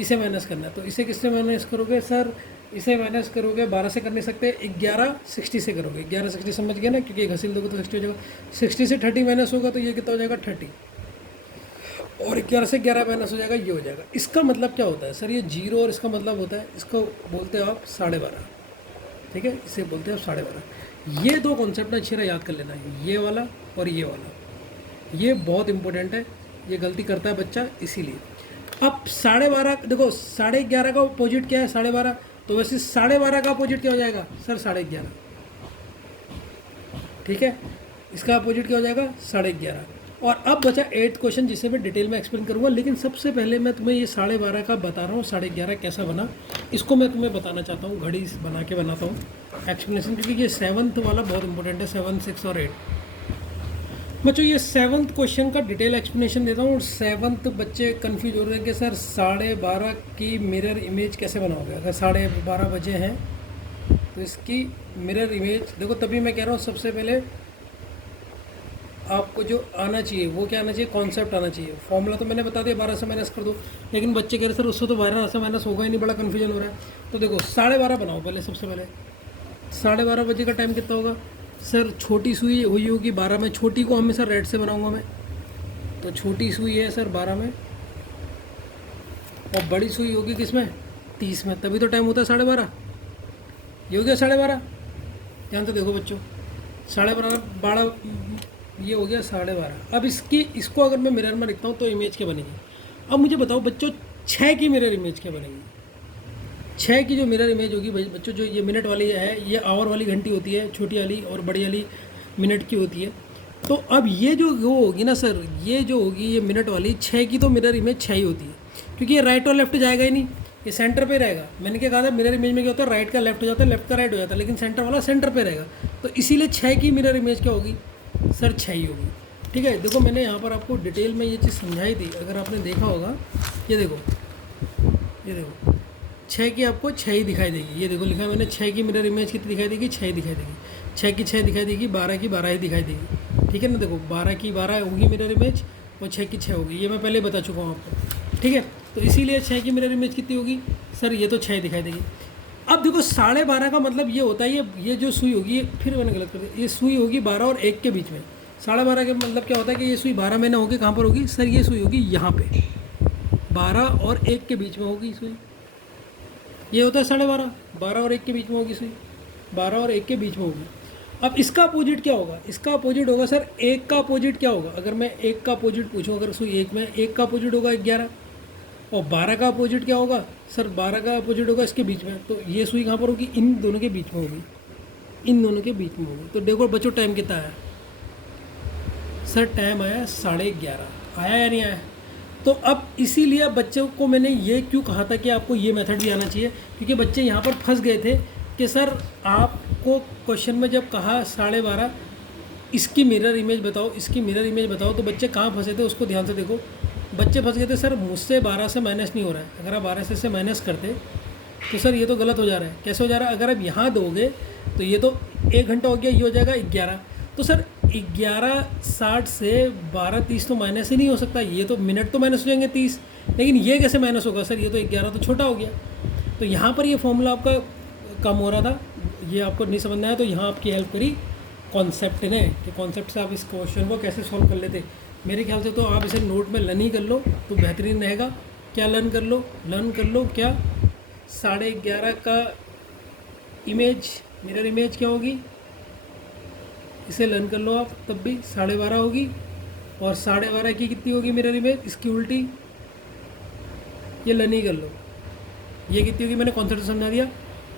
इसे माइनस करना है। तो इसे किससे माइनस करोगे सर? इसे माइनस करोगे 12 से कर नहीं सकते, 1160 से करोगे। 1160 समझ गया ना, क्योंकि घसील दोगे तो 60 हो जाएगा। 60 से 30 माइनस होगा तो ये कितना हो जाएगा? 30, और 11 से 11 माइनस हो जाएगा, ये हो जाएगा। इसका मतलब क्या होता है सर? ये 0, और इसका मतलब होता है, इसको बोलते हो आप 12.5। ठीक है, इसे बोलते हैं 12.5। ये दो कॉन्सेप्ट अच्छी तरह याद कर लेना है, ये वाला और ये वाला, ये बहुत इंपॉर्टेंट है। ये गलती करता है बच्चा इसीलिए। अब 12.5, देखो 11.5 का अपोजिट क्या है? 12.5। तो वैसे 12.5 का अपोजिट क्या हो जाएगा सर? 11.5। ठीक है, इसका अपोजिट क्या हो जाएगा? 11.5। और अब बचा 8th क्वेश्चन, जिसे मैं डिटेल में एक्सप्लेन करूंगा। लेकिन सबसे पहले मैं तुम्हें ये 12.5 का बता रहा हूँ, 11.5 कैसा बना, इसको मैं तुम्हें बताना चाहता हूँ। घड़ी बना के बनाता हूँ एक्सप्लेनेशन, क्योंकि ये 7th वाला बहुत इंपॉर्टेंट है, 7, 6 और 8। बच्चों ये 7th क्वेश्चन का डिटेल एक्सप्लेनेशन देता हूँ। और 7th बच्चे कंफ्यूज हो रहे हैं कि सर 12:30 की मिरर इमेज कैसे बनाओगे। अगर 12:30 बजे हैं तो इसकी मिरर इमेज देखो, तभी मैं कह रहा हूँ सबसे पहले आपको जो आना चाहिए वो क्या आना चाहिए, कॉन्सेप्ट आना चाहिए। फॉर्मूला तो मैंने बता दिया 12 से माइनस कर दो, लेकिन बच्चे कह रहे सर उससे तो 12 से माइनस होगा ही नहीं, बड़ा कन्फ्यूजन हो रहा है। तो देखो 12:30 बनाओ पहले, सबसे पहले 12:30 बजे का टाइम कितना होगा सर। छोटी सुई हुई होगी 12 में, छोटी को हमेशा रेड से बनाऊंगा मैं, तो छोटी सुई है सर 12 में, और बड़ी सुई होगी किस में, 30 में, तभी तो टाइम होता है 12:30। ये हो गया 12:30। ध्यान से देखो बच्चों, 12:30 ये हो गया 12:30। अब इसको अगर मैं मिरर में लिखता हूँ तो इमेज क्या बनेगी। अब मुझे बताओ बच्चों 6 की मिरर इमेज क्या बनेगी। 6 की जो मिरर इमेज होगी बच्चों, जो ये मिनट वाली है, ये आवर वाली घंटी होती है छोटी वाली, और बड़ी वाली मिनट की होती है। तो अब ये जो वो होगी ना सर, ये जो होगी ये मिनट वाली 6 की, तो मिरर इमेज 6 ही होती है, क्योंकि ये राइट और लेफ्ट जाएगा ही नहीं, ये सेंटर पे रहेगा। मैंने क्या कहा था, मिरर इमेज में क्या होता है, राइट का लेफ्ट हो जाता है, लेफ्ट का राइट हो जाता है, लेकिन सेंटर वाला सेंटर पे रहेगा। तो इसीलिए 6 की मिरर इमेज क्या होगी सर, 6 ही होगी। ठीक है, देखो मैंने यहाँ पर आपको डिटेल में ये चीज़ समझाई थी, अगर आपने देखा होगा। ये देखो 6 की आपको 6 ही दिखाई देगी। ये देखो लिखा है मैंने, 6 की मिरर इमेज कितनी दिखाई देगी, 6 दिखाई देगी। 6 की 6 दिखाई देगी, 12 की 12 ही दिखाई देगी। ठीक है ना, देखो 12 की 12 होगी मिरर इमेज, और 6 की 6 होगी, ये मैं पहले बता चुका हूँ आपको। ठीक है, तो इसीलिए 6 की मिरर इमेज कितनी होगी सर, ये तो 6 दिखाई देगी। अब देखो 12:30 का मतलब ये होता है, ये जो सुई होगी, फिर मैंने गलत कर दिया, ये सुई होगी 12 और 1 के बीच में। 12:30 का मतलब क्या होता है कि ये सुई 12 में ना होगी, कहाँ पर होगी सर, ये सुई होगी यहाँ पे, 12 और 1 के बीच में होगी सुई। ये होता है 12:30, 12 और 1 के बीच में होगी सुई, 12 और 1 के बीच में होगी। अब इसका अपोजिट क्या होगा, इसका अपोजिट होगा सर 1 का अपोजिट क्या होगा। अगर मैं 1 का अपोजिट पूछूँ, अगर सुई 1 में, 1 का अपोजिट होगा 11, और 12 का अपोजिट क्या होगा सर, 12 का अपोजिट होगा इसके बीच में। तो ये सुई कहाँ पर होगी, इन दोनों के बीच में होगी, इन दोनों के बीच में होगी। तो देखो बच्चों टाइम कितना आया सर, टाइम आया 11:30, आया या नहीं आया। तो अब इसीलिए बच्चों को मैंने ये क्यों कहा था कि आपको ये मेथड भी आना चाहिए, क्योंकि बच्चे यहाँ पर फंस गए थे कि सर आपको क्वेश्चन में जब कहा 12:30 इसकी मिरर इमेज बताओ, इसकी मिरर इमेज बताओ, तो बच्चे कहाँ फंसे थे उसको ध्यान से देखो। बच्चे फंस गए थे सर मुझसे 12 से माइनस नहीं हो रहा है। अगर आप 12 से माइनस करते तो सर ये तो गलत हो जा रहा है। कैसे हो जा रहा है, अगर आप यहाँ दोगे तो ये तो 1 घंटा हो गया, ये हो जाएगा 11। तो सर 11:60 से 12:30 तो माइनस ही नहीं हो सकता, ये तो मिनट तो माइनस हो जाएंगे 30, लेकिन ये कैसे माइनस होगा सर, ये तो 11 तो छोटा हो गया। तो यहाँ पर ये फॉर्मूला आपका कम हो रहा था, ये आपको नहीं समझना है, तो यहाँ आपकी हेल्प करी कॉन्सेप्ट ने, कि कॉन्सेप्ट से आप इस क्वेश्चन को कैसे सॉल्व कर लेते। मेरे ख्याल से तो आप इसे नोट में लर्न ही कर लो तो बेहतरीन रहेगा। क्या लर्न कर लो क्या, 11:30 का इमेज, मिरर इमेज क्या होगी, इसे लर्न कर लो आप, तब भी 12:30 होगी। और 12:30 की कितनी होगी मिरर इमेज, इसकी उल्टी, ये लर्न ही कर लो। ये कितनी होगी, मैंने कॉन्सेप्ट समझा दिया,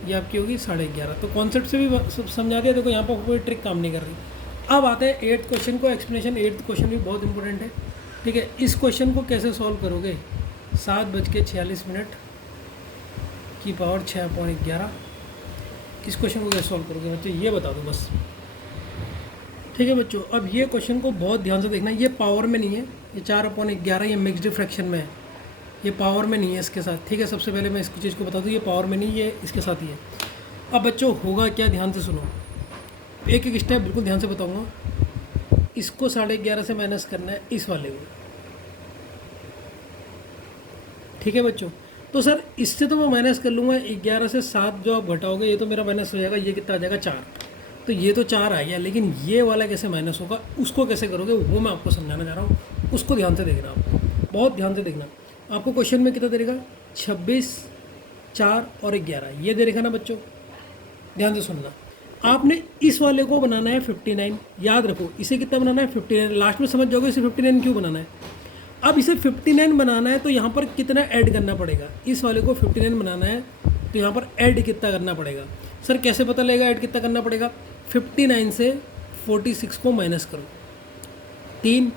ये आपकी होगी 11:30। तो कॉन्सेप्ट से भी सब समझा दिया, देखो यहाँ पर कोई ट्रिक काम नहीं कर रही। अब आते हैं 8th क्वेश्चन को, एक्सप्लेनेशन 8th क्वेश्चन भी बहुत इंपॉर्टेंट है। ठीक है, इस क्वेश्चन को कैसे सॉल्व करोगे, 7:46 की पावर 6/11, इस क्वेश्चन को कैसे सॉल्व करोगे बच्चों, ये बता दो बस। ठीक है बच्चों, अब ये क्वेश्चन को बहुत ध्यान से देखना, ये पावर में नहीं है, ये 4/11, ये मिक्स्ड फ्रैक्शन में है, ये पावर में नहीं है इसके साथ। ठीक है, सबसे पहले मैं इस चीज़ को बता दूँ, ये पावर में नहीं, ये इसके साथ ही है। अब बच्चों होगा क्या, ध्यान से सुनो, एक एक स्टेप बिल्कुल ध्यान से बताऊंगा। इसको 11:30 से माइनस करना है इस वाले को। ठीक है बच्चों, तो सर इससे तो मैं माइनस कर लूँगा, 11 से 7 जो आप घटाओगे ये तो मेरा माइनस हो जाएगा, ये कितना आ जाएगा 4। तो ये तो 4 आ गया, लेकिन ये वाला कैसे माइनस होगा, उसको कैसे करोगे वो मैं आपको समझाना चाह रहा हूँ। उसको ध्यान से देखना, आप बहुत ध्यान से देखना। आपको क्वेश्चन में कितना दे देगा, 26, 4 और 11, ये दे देगा ना बच्चों, ध्यान से सुनना। आपने इस वाले को बनाना है 59, याद रखो इसे कितना बनाना है 59, लास्ट में समझ जाओगे इसे 59 क्यों बनाना है। अब इसे 59 बनाना है तो यहाँ पर कितना ऐड करना पड़ेगा, इस वाले को 59 बनाना है तो यहाँ पर ऐड कितना करना पड़ेगा। सर कैसे पता लगेगा ऐड कितना करना पड़ेगा, 59 से 46 को माइनस करो, 3,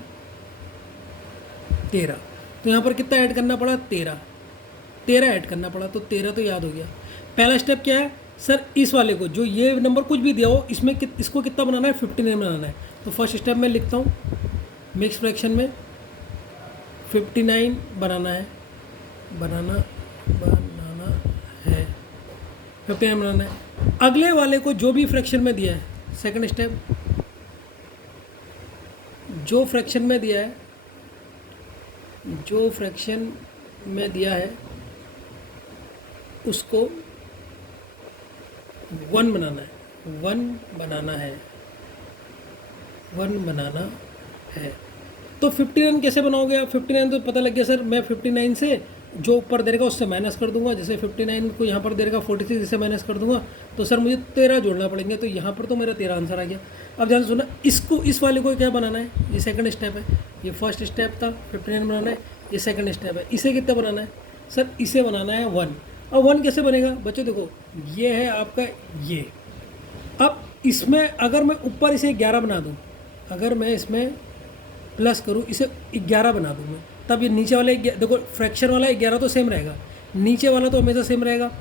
13, तो यहाँ पर कितना ऐड करना पड़ा, 13 ऐड करना पड़ा, तो 13 तो याद हो गया। पहला स्टेप क्या है सर, इस वाले को जो ये नंबर कुछ भी दिया हो इसमें इसको कितना बनाना है, 59 बनाना है। तो फर्स्ट स्टेप मैं लिखता हूँ मिक्स फ्रैक्शन में 59 बनाना है, बनाना है, 59 बनाना है। अगले वाले को जो भी फ्रैक्शन में दिया है, सेकंड स्टेप, जो फ्रैक्शन में दिया है, जो फ्रैक्शन में दिया है उसको 1 बनाना है, 1 बनाना है, 1 बनाना है। तो 59 कैसे बनाओगे आप? 59 तो पता लग गया सर, मैं 59 से जो ऊपर दे देगा उससे माइनस कर दूंगा। जैसे 59 को यहाँ पर दे देगा 46, इससे माइनस कर दूंगा, तो सर मुझे 13 जोड़ना पड़ेंगे। तो यहाँ पर तो मेरा 13 आंसर आ गया। अब ध्यान से सुना, इसको, इस वाले को क्या बनाना है? ये सेकंड स्टेप है, ये फर्स्ट स्टेप था 59 बनाना है, ये सेकंड स्टेप है। इसे कितना बनाना है सर? इसे बनाना है 1। अब 1 कैसे बनेगा बच्चों? देखो ये है आपका ये। अब इसमें अगर मैं ऊपर इसे 11 बना दूँ, अगर मैं इसमें प्लस करूँ, इसे 11 बना दूँ मैं, तब ये नीचे वाले देखो फ्रैक्शन वाला 11 तो सेम रहेगा, नीचे वाला तो हमेशा सेम रहेगा।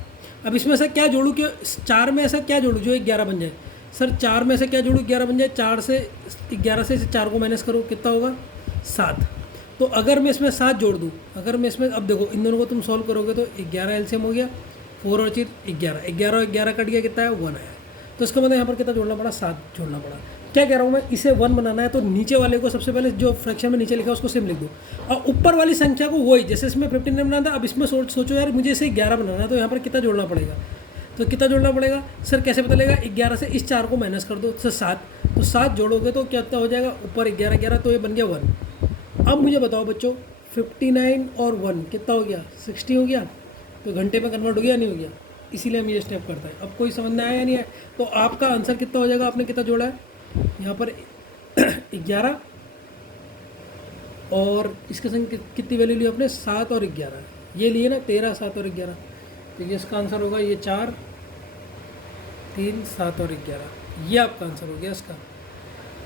अब इसमें ऐसा क्या जोड़ूँ कि 4 में ऐसा क्या जोड़ूँ जो 11 बन जाए? सर 4 में ऐसा क्या जोड़ूँ 11 बन जाए? 4 से 11 से 4 को माइनस करो, कितना होगा? 7। तो अगर मैं इसमें 7 जोड़ दूँ, अगर मैं इसमें, अब देखो इन दोनों को तुम सॉल्व करोगे तो 11 एलसीएम हो गया, 4 और 4 11, 11 और 11 कट गया, कितना है? 1 आया। तो इसका मतलब यहाँ पर कितना जोड़ना पड़ा? 7 जोड़ना पड़ा। क्या कह रहा हूँ मैं? इसे 1 बनाना है तो नीचे वाले को सबसे पहले जो फ्रैक्शन में नीचे लिखा है उसको सेम लिख दो, और ऊपर वाली संख्या को वही, जैसे इसमें 59 बनाना था, अब इसमें सोचो यार मुझे इसे 11 बनाना है, तो यहाँ पर कितना जोड़ना पड़ेगा? तो कितना जोड़ना पड़ेगा सर? कैसे पता लगेगा? 11 से इस 4 को माइनस कर दो, तो 7, तो 7 जोड़ोगे तो क्या हो जाएगा? ऊपर 11 11, तो ये बन गया 1। अब मुझे बताओ बच्चों, 59 और 1 कितना हो गया? 60 हो गया। तो घंटे में कन्वर्ट हो गया नहीं हो गया? इसीलिए हम ये स्टेप करते हैं। अब कोई समझ में आया या नहीं है? तो आपका आंसर कितना हो जाएगा? आपने कितना जोड़ा है यहाँ पर? 11, और इसके संग कितनी वैल्यू ली आपने? 7 और 11 ये लिए ना, 13, 7 और 11। तो ये इसका आंसर होगा, ये 4, 3, 7 और 11, ये आपका आंसर हो गया इसका।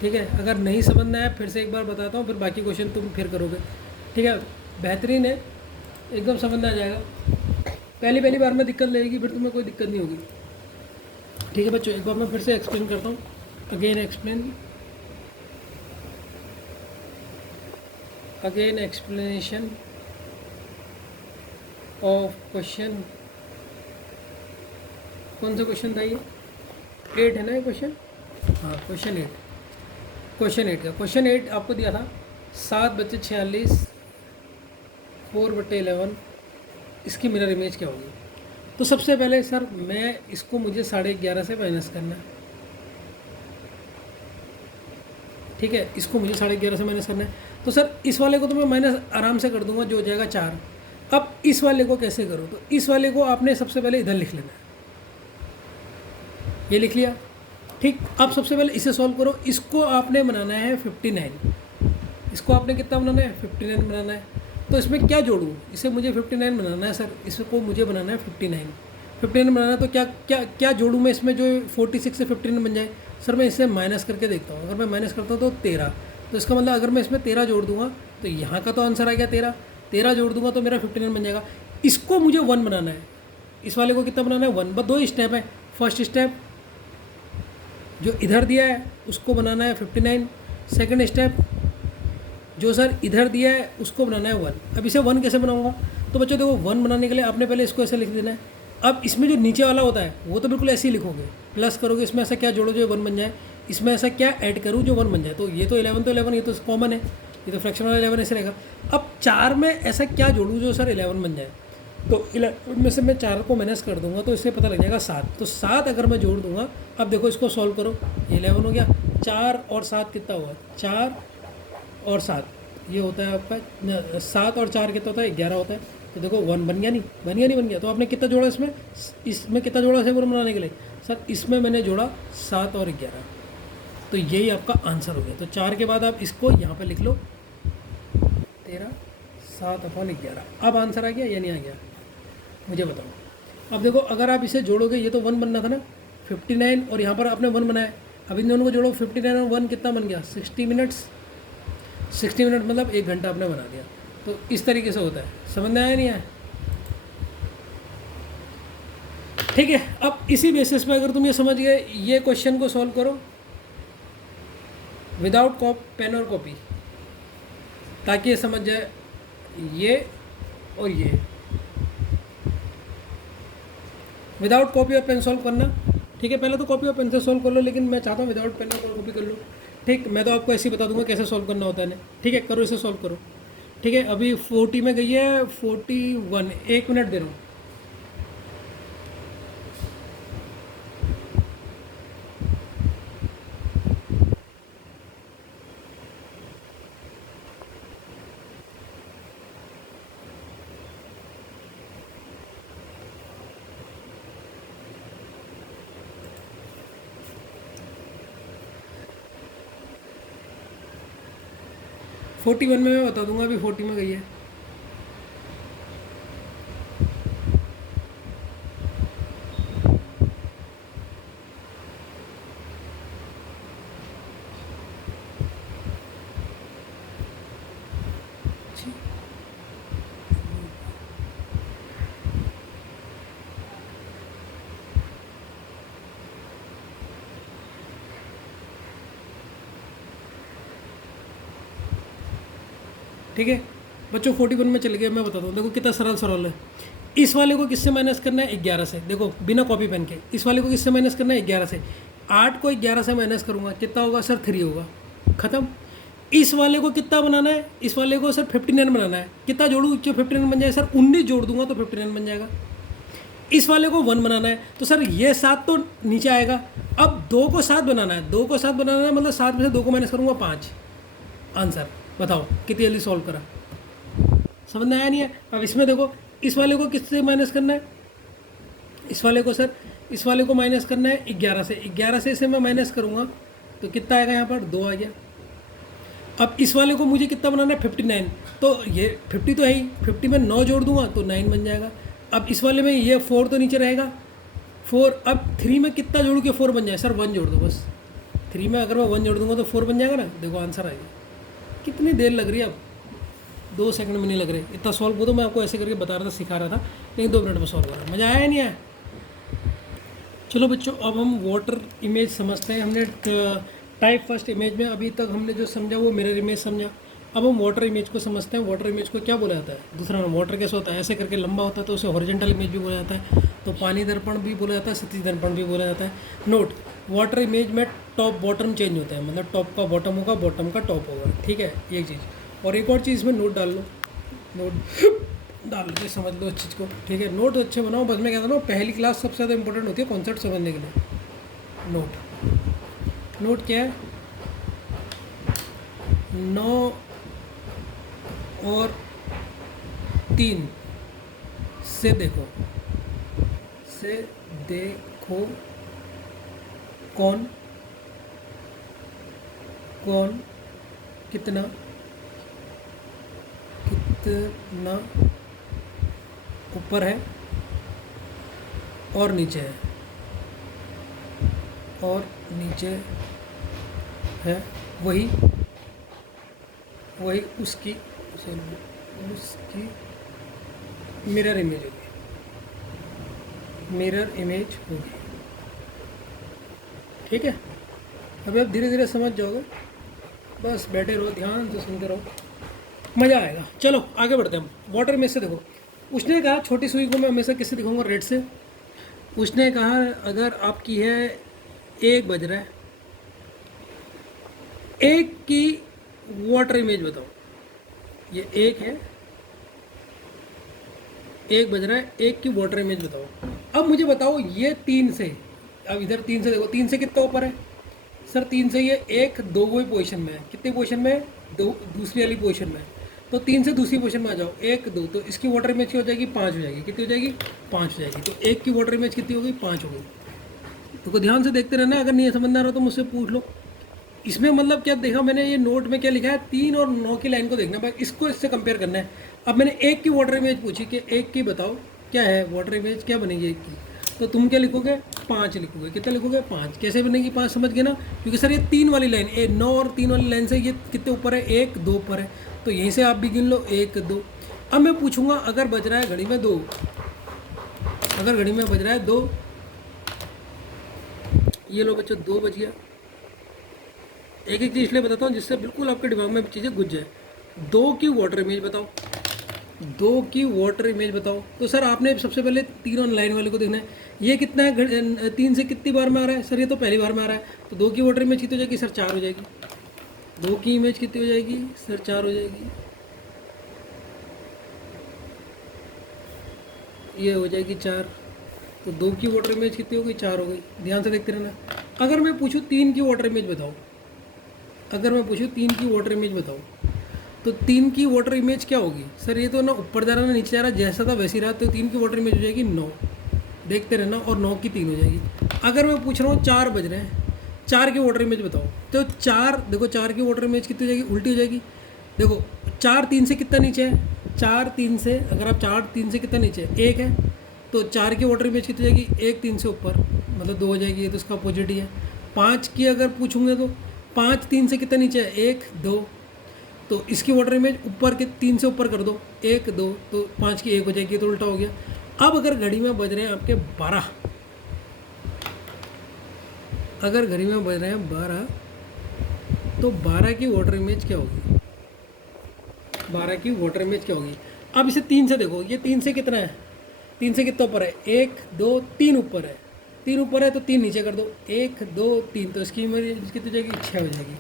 ठीक है, अगर नहीं समझ में आया फिर से एक बार बताता हूँ, फिर बाकी क्वेश्चन तुम फिर करोगे। ठीक है, बेहतरीन है, एकदम समझ में आ जाएगा। पहली बार में दिक्कत लगेगी, फिर तुम्हें कोई दिक्कत नहीं होगी। ठीक है बच्चों, एक बार मैं फिर से एक्सप्लेन करता हूँ, अगेन एक्सप्लेनेशन ऑफ क्वेश्चन। कौन सा क्वेश्चन था ये? 8 है ना ये क्वेश्चन? हाँ, क्वेश्चन 8 का क्वेश्चन 8 आपको दिया था 7/46, 4/11, इसकी मिरर इमेज क्या होगी? तो सबसे पहले सर मैं इसको, मुझे 11.5 से माइनस करना है। ठीक है, इसको मुझे 11.5 से माइनस करना है। तो सर इस वाले को तो मैं माइनस आराम से कर दूंगा, जो हो जाएगा 4। अब इस वाले को कैसे करूँ? तो इस वाले को आपने सबसे पहले इधर लिख लेना है, ये लिख लिया। ठीक, अब सबसे पहले इसे सॉल्व करो। इसको आपने बनाना है 59, इसको आपने कितना बनाना है? 59 बनाना है। तो इसमें क्या जोड़ूँ? इसे मुझे 59 बनाना है सर, इसको मुझे बनाना है 59 बनाना है। तो क्या जोड़ूँ मैं इसमें जो 46 से 59 बन जाए? सर मैं इसे माइनस करके देखता हूँ, अगर मैं माइनस करता हूँ तो 13, तो इसका मतलब अगर मैं इसमें 13 जोड़ दूंगा तो यहाँ का तो आंसर आ गया 13 जोड़ दूंगा तो मेरा 59 बन जाएगा। इसको मुझे 1 बनाना है, इस वाले को कितना बनाना है? 1। बस 2 स्टेप है। फर्स्ट स्टेप जो इधर दिया है उसको बनाना है 59, सेकंड स्टेप जो सर इधर दिया है उसको बनाना है 1। अब इसे 1 कैसे बनाऊंगा? तो बच्चों देखो, 1 बनाने के लिए आपने पहले इसको ऐसे लिख देना है। अब इसमें जो नीचे वाला होता है वो तो बिल्कुल ऐसे ही लिखोगे, प्लस करोगे, इसमें ऐसा क्या जोड़ो जो 1 बन जाए, इसमें ऐसा क्या ऐड करूँ जो 1 बन जाए। तो ये तो 11, ये तो कॉमन है, ये तो फ्रैक्शन वाला 11 ऐसे रहेगा। अब 4 में ऐसा क्या जोड़ूँ जो सर 11 बन जाए? तो 11 में से मैं 4 को माइनस कर दूंगा तो इससे पता लग जाएगा 7। तो 7 अगर मैं जोड़ दूंगा, अब देखो इसको सॉल्व करो, ये 11 हो गया। 4 और 7 कितना हुआ? 4 और 7 ये होता है आपका 7 और 4 कितना होता है? 11 होता है। तो देखो 1 बन गया, नहीं बन गया। तो आपने कितना जोड़ा इसमें कितना जोड़ा इसे बनाने के लिए? सर इसमें मैंने जोड़ा 7 और 11, तो यही आपका आंसर हो गया। तो 4 के बाद आप इसको यहाँ पे लिख लो 13, 7/11। अब आंसर आ गया या नहीं आ गया मुझे बताओ। अब देखो अगर आप इसे जोड़ोगे, ये तो 1 बनना था ना, 59 और यहाँ पर आपने 1 बनाया। अब इन दोनों को जोड़ो, 59 और 1 कितना बन गया? 60 मिनट्स। 60 मिनट मतलब 1 घंटा आपने बना दिया। तो इस तरीके से होता है, समझ में आया नहीं आया? ठीक है, अब इसी बेसिस पे अगर तुम ये समझ गए, ये क्वेश्चन को सॉल्व करो विदाउट पेन और कॉपी। ताकि ये समझ जाए ये और ये। विदाउट कॉपी और पेन सॉल्व करना, ठीक है। पहले तो कॉपी और पेन से सॉल्व कर लो, लेकिन मैं चाहता हूँ विदाउट पेन और कॉपी कर लो, ठीक। मैं तो आपको ऐसे ही बता दूंगा कैसे सॉल्व करना होता है, ठीक है। करो, इसे सॉल्व करो, ठीक है। अभी 40 में गई है 41, 1 मिनट दे रहा हूँ। फोर्टी वन में मैं बता दूंगा, अभी 40 में गई है। ठीक है बच्चों, 41 में चले गए। मैं बताता हूँ, देखो कितना सरल सरल है। इस वाले को किससे माइनस करना है? 11 से। देखो बिना कॉपी पेन के इस वाले को किससे माइनस करना है? 11 से। 8 को 11 से माइनस करूँगा, कितना होगा सर? 3 होगा, ख़त्म। इस वाले को कितना बनाना है? इस वाले को सर 59 बनाना है। कितना जोड़ूँ जो 59 बन जाए? सर 19 जोड़ दूंगा तो 59 बन जाएगा। इस वाले को 1 बनाना है, तो सर ये 7 तो नीचे आएगा। अब 2 को 7 बनाना है, 2 को 7 बनाना है मतलब 7 में से 2 को माइनस करूँगा 5। आंसर बताओ कितनी जल्दी सॉल्व करा? समझ में आया नहीं है? अब इसमें देखो, इस वाले को किससे माइनस करना है? इस वाले को सर, इस वाले को माइनस करना है 11 से। 11 से इसे मैं माइनस करूँगा तो कितना आएगा? यहाँ पर 2 आ गया। अब इस वाले को मुझे कितना बनाना है? 59। तो ये 50 तो है ही, 50 में 9 जोड़ दूंगा तो 9 बन जाएगा। अब इस वाले में ये 4 तो नीचे रहेगा, 4। अब 3 में कितना जोड़ूँ कि 4 बन जाए? सर 1 जोड़ दो बस। 3 में अगर मैं 1 जोड़ दूंगा तो 4 बन जाएगा ना। देखो आंसर आएगा। कितनी देर लग रही है? अब 2 सेकंड में नहीं लग रहे। इतना सॉल्व हो तो मैं आपको ऐसे करके बता रहा था, सिखा रहा था, लेकिन 2 मिनट में सॉल्व करा। मज़ा आया नहीं आया? चलो बच्चों, अब हम वाटर इमेज समझते हैं। हमने टाइप फर्स्ट इमेज में अभी तक हमने जो समझा वो मिरर इमेज समझा। अब हम वाटर इमेज को समझते हैं। वाटर इमेज को क्या बोला जाता है? दूसरा नाम वाटर कैसे होता है? ऐसे करके लंबा होता है तो उसे हॉरिजॉन्टल इमेज भी बोला जाता है। तो पानी दर्पण भी बोला जाता है, क्षैतिज दर्पण भी बोला जाता है। नोट, वाटर इमेज में टॉप बॉटम चेंज होता है, मतलब टॉप का बॉटम होगा, बॉटम का टॉप होगा, ठीक है, ये चीज़। और एक और चीज़ में नोट डाल लो, नोट डाल के समझ लो इस चीज़ को, ठीक है। नोट अच्छे बनाओ, बस मैं कहता हूँ पहली क्लास सबसे ज़्यादा इंपॉर्टेंट होती है कॉन्सेप्ट समझने के लिए। नोट क्या है? 9 और 3 से देखो, कौन कौन कितना ऊपर है और नीचे है, और नीचे है, वही उसकी मिरर इमेज होगी, ठीक है। अभी आप धीरे धीरे समझ जाओगे, बस बैठे रहो, ध्यान से सुनते रहो, मज़ा आएगा। चलो आगे बढ़ते हैं हम। वाटर में से देखो, उसने कहा छोटी सुई को मैं हमेशा किससे दिखाऊंगा? रेड से। उसने कहा अगर आपकी है 1 बज रहा है, 1 की वाटर इमेज बताओ। ये 1 है, 1 बज रहा है, 1 की वाटर इमेज बताओ। अब मुझे बताओ ये 3 से, अब इधर 3 से देखो, 3 से कितना ऊपर है? सर 3 से ये 1 2 पोजीशन में है। कितनी पोजीशन में है? दूसरी वाली पोजीशन में है। तो 3 से दूसरी पोजीशन में आ जाओ, 1 2, तो इसकी वाटर इमेज क्या हो जाएगी? 5 हो जाएगी। कितनी हो जाएगी? 5 हो जाएगी। तो 1 की वाटर इमेज कितनी हो गई? 5 हो गई। तो ध्यान से देखते रहना, अगर नहीं समझ में आ रहा तो मुझसे पूछ लो। इसमें मतलब क्या देखा मैंने, ये नोट में क्या लिखा है? 3 और 9 की लाइन को देखना, बस इसको इससे कंपेयर करना है। अब मैंने 1 की वाटर इमेज पूछी कि 1 की बताओ क्या है वाटर इमेज, क्या बनेगी 1 की? तो तुम क्या लिखोगे? 5 लिखोगे। कितना लिखोगे? 5। कैसे बनेगी 5? समझ गए ना? क्योंकि सर ये 3 वाली लाइन, 9 और 3 वाली लाइन से ये कितने ऊपर है? 1 2 ऊपर है। तो यहीं से आप भी गिन लो, 1 2। अब मैं पूछूंगा अगर बज रहा है घड़ी में 2, अगर घड़ी में बज रहा है 2, ये लो बच्चों 2 बज गया। एक एक चीज़ इसलिए बताता हूँ जिससे बिल्कुल आपके दिमाग में चीज़ें घुस जाए। दो की वाटर इमेज बताओ, दो की वाटर इमेज बताओ। तो सर आपने सबसे पहले तीन ऑन लाइन वाले को देखना है, ये कितना है, तीन से कितनी बार में आ रहा है सर, ये तो पहली बार में आ रहा है। तो दो की वाटर इमेज कितनी हो जाएगी सर, चार हो जाएगी। दो की इमेज कितनी हो जाएगी सर, चार हो जाएगी। ये हो जाएगी चार। तो दो की वाटर इमेज कितनी हो गई, चार हो गई। ध्यान से देखते रहना। अगर मैं पूछूँ तीन की वाटर इमेज बताओ, अगर मैं पूछूँ तीन की वाटर इमेज बताओ, तो तीन की वाटर इमेज क्या होगी सर, ये तो ना ऊपर जा रहा ना नीचे जा रहा, जैसा था वैसी रहा। तो तीन की वाटर इमेज हो जाएगी 9, देखते रहना, और 9 की 3 हो जाएगी। अगर मैं पूछ रहा हूँ चार बज रहे हैं, चार की वाटर इमेज बताओ, तो चार देखो, चार की वाटर इमेज कितनी हो जाएगी, उल्टी हो जाएगी। देखो चार तीन से कितना नीचे है, चार तीन से, अगर आप चार तीन से कितना नीचे है, एक है। तो चार की वाटर इमेज कितनी हो जाएगी, एक तीन से ऊपर, मतलब दो हो जाएगी। ये तो इसका अपोजिट ही है। पाँच की अगर पूछूंगे तो पाँच तीन से कितना नीचे है, एक दो। तो इसकी वाटर इमेज ऊपर के तीन से ऊपर कर दो, एक दो, तो पाँच की एक हो जाएगी, तो उल्टा हो गया। अब अगर घड़ी में बज रहे हैं आपके 12, अगर घड़ी में बज रहे हैं 12, तो 12 की वाटर इमेज क्या होगी, 12 की वाटर इमेज क्या होगी। अब इसे तीन से देखो, ये तीन से कितना है, तीन से कितना ऊपर है, एक दो तीन ऊपर है, तीन ऊपर है तो तीन नीचे कर दो, एक दो तीन, तो इसकी इमेज कितनी हो जाएगी, छः हो जाएगी।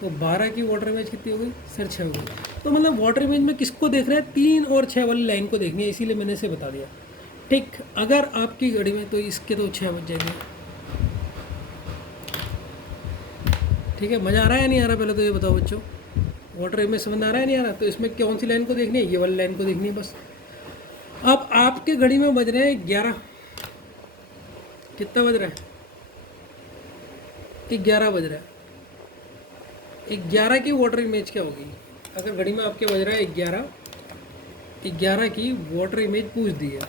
तो 12 की वाटर इमेज कितनी हो गई सर, छः हो गई। तो मतलब वाटर इमेज में किसको देख रहे हैं, तीन और छः वाली लाइन को देखनी है, इसीलिए मैंने इसे बता दिया। ठीक, अगर आपकी घड़ी में, तो इसके तो छः बज जाएंगे। ठीक है, मज़ा आ रहा है या नहीं आ रहा, पहले तो ये बताओ बच्चों, वाटर इमेज समझ आ रहा है नहीं आ रहा। तो इसमें कौन सी लाइन को देखनी है, ये वाली लाइन को देखनी है बस। अब आपके घड़ी में बज रहे हैं 11, कितना बज रहा है, 11 बज रहा है। 11 की वाटर इमेज क्या होगी, अगर घड़ी में आपके बज रहा है 11, 11 की वाटर इमेज पूछ दी है।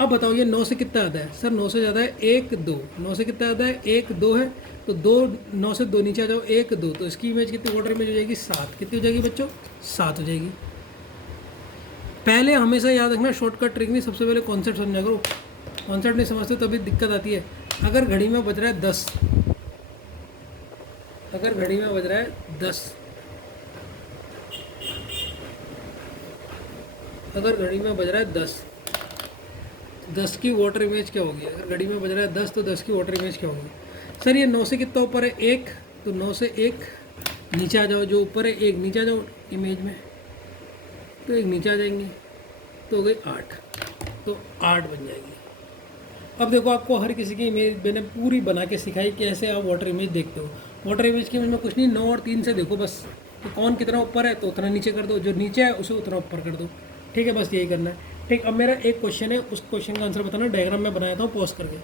अब बताओ ये 9 से कितना आता है सर, 9 से ज़्यादा है, एक दो, 9 से कितना आता है, एक दो है। तो दो, 9 से दो नीचे आ जाओ, एक दो, तो इसकी इमेज कितनी वाटर इमेज हो जाएगी, 7। कितनी हो जाएगी बच्चों, 7 हो जाएगी। पहले हमेशा याद रखना, शॉर्टकट ट्रिक नहीं, सबसे पहले कॉन्सेप्ट समझा करो। कॉन्सेप्ट नहीं समझते तभी दिक्कत आती है। अगर घड़ी में बज रहा है 10, अगर घड़ी में बज रहा है 10, अगर घड़ी में बज रहा है 10, 10 की वाटर इमेज क्या होगी, अगर घड़ी में बज रहा है 10, तो 10 की वाटर इमेज क्या होगी सर। ये 9 से कितना ऊपर है, एक, तो 9 से एक नीचे आ जाओ, जो ऊपर है एक नीचे आ जाओ इमेज में, तो एक नीचे आ जाएंगे, तो हो गई 8, तो 8 बन जाएगी। अब देखो, आपको हर किसी की इमेज मैंने पूरी बना के सिखाई कि ऐसे आप वाटर इमेज देखते हो। वाटर इमेज की इमेज में कुछ नहीं, 9 और 3 से देखो बस, तो कौन कितना ऊपर है तो उतना नीचे कर दो, जो नीचे है उसे उतना ऊपर कर दो। ठीक है, बस यही करना है। ठीक, अब मेरा एक क्वेश्चन है, उस क्वेश्चन का आंसर बताना, डायग्राम में बनाया था पॉज करके।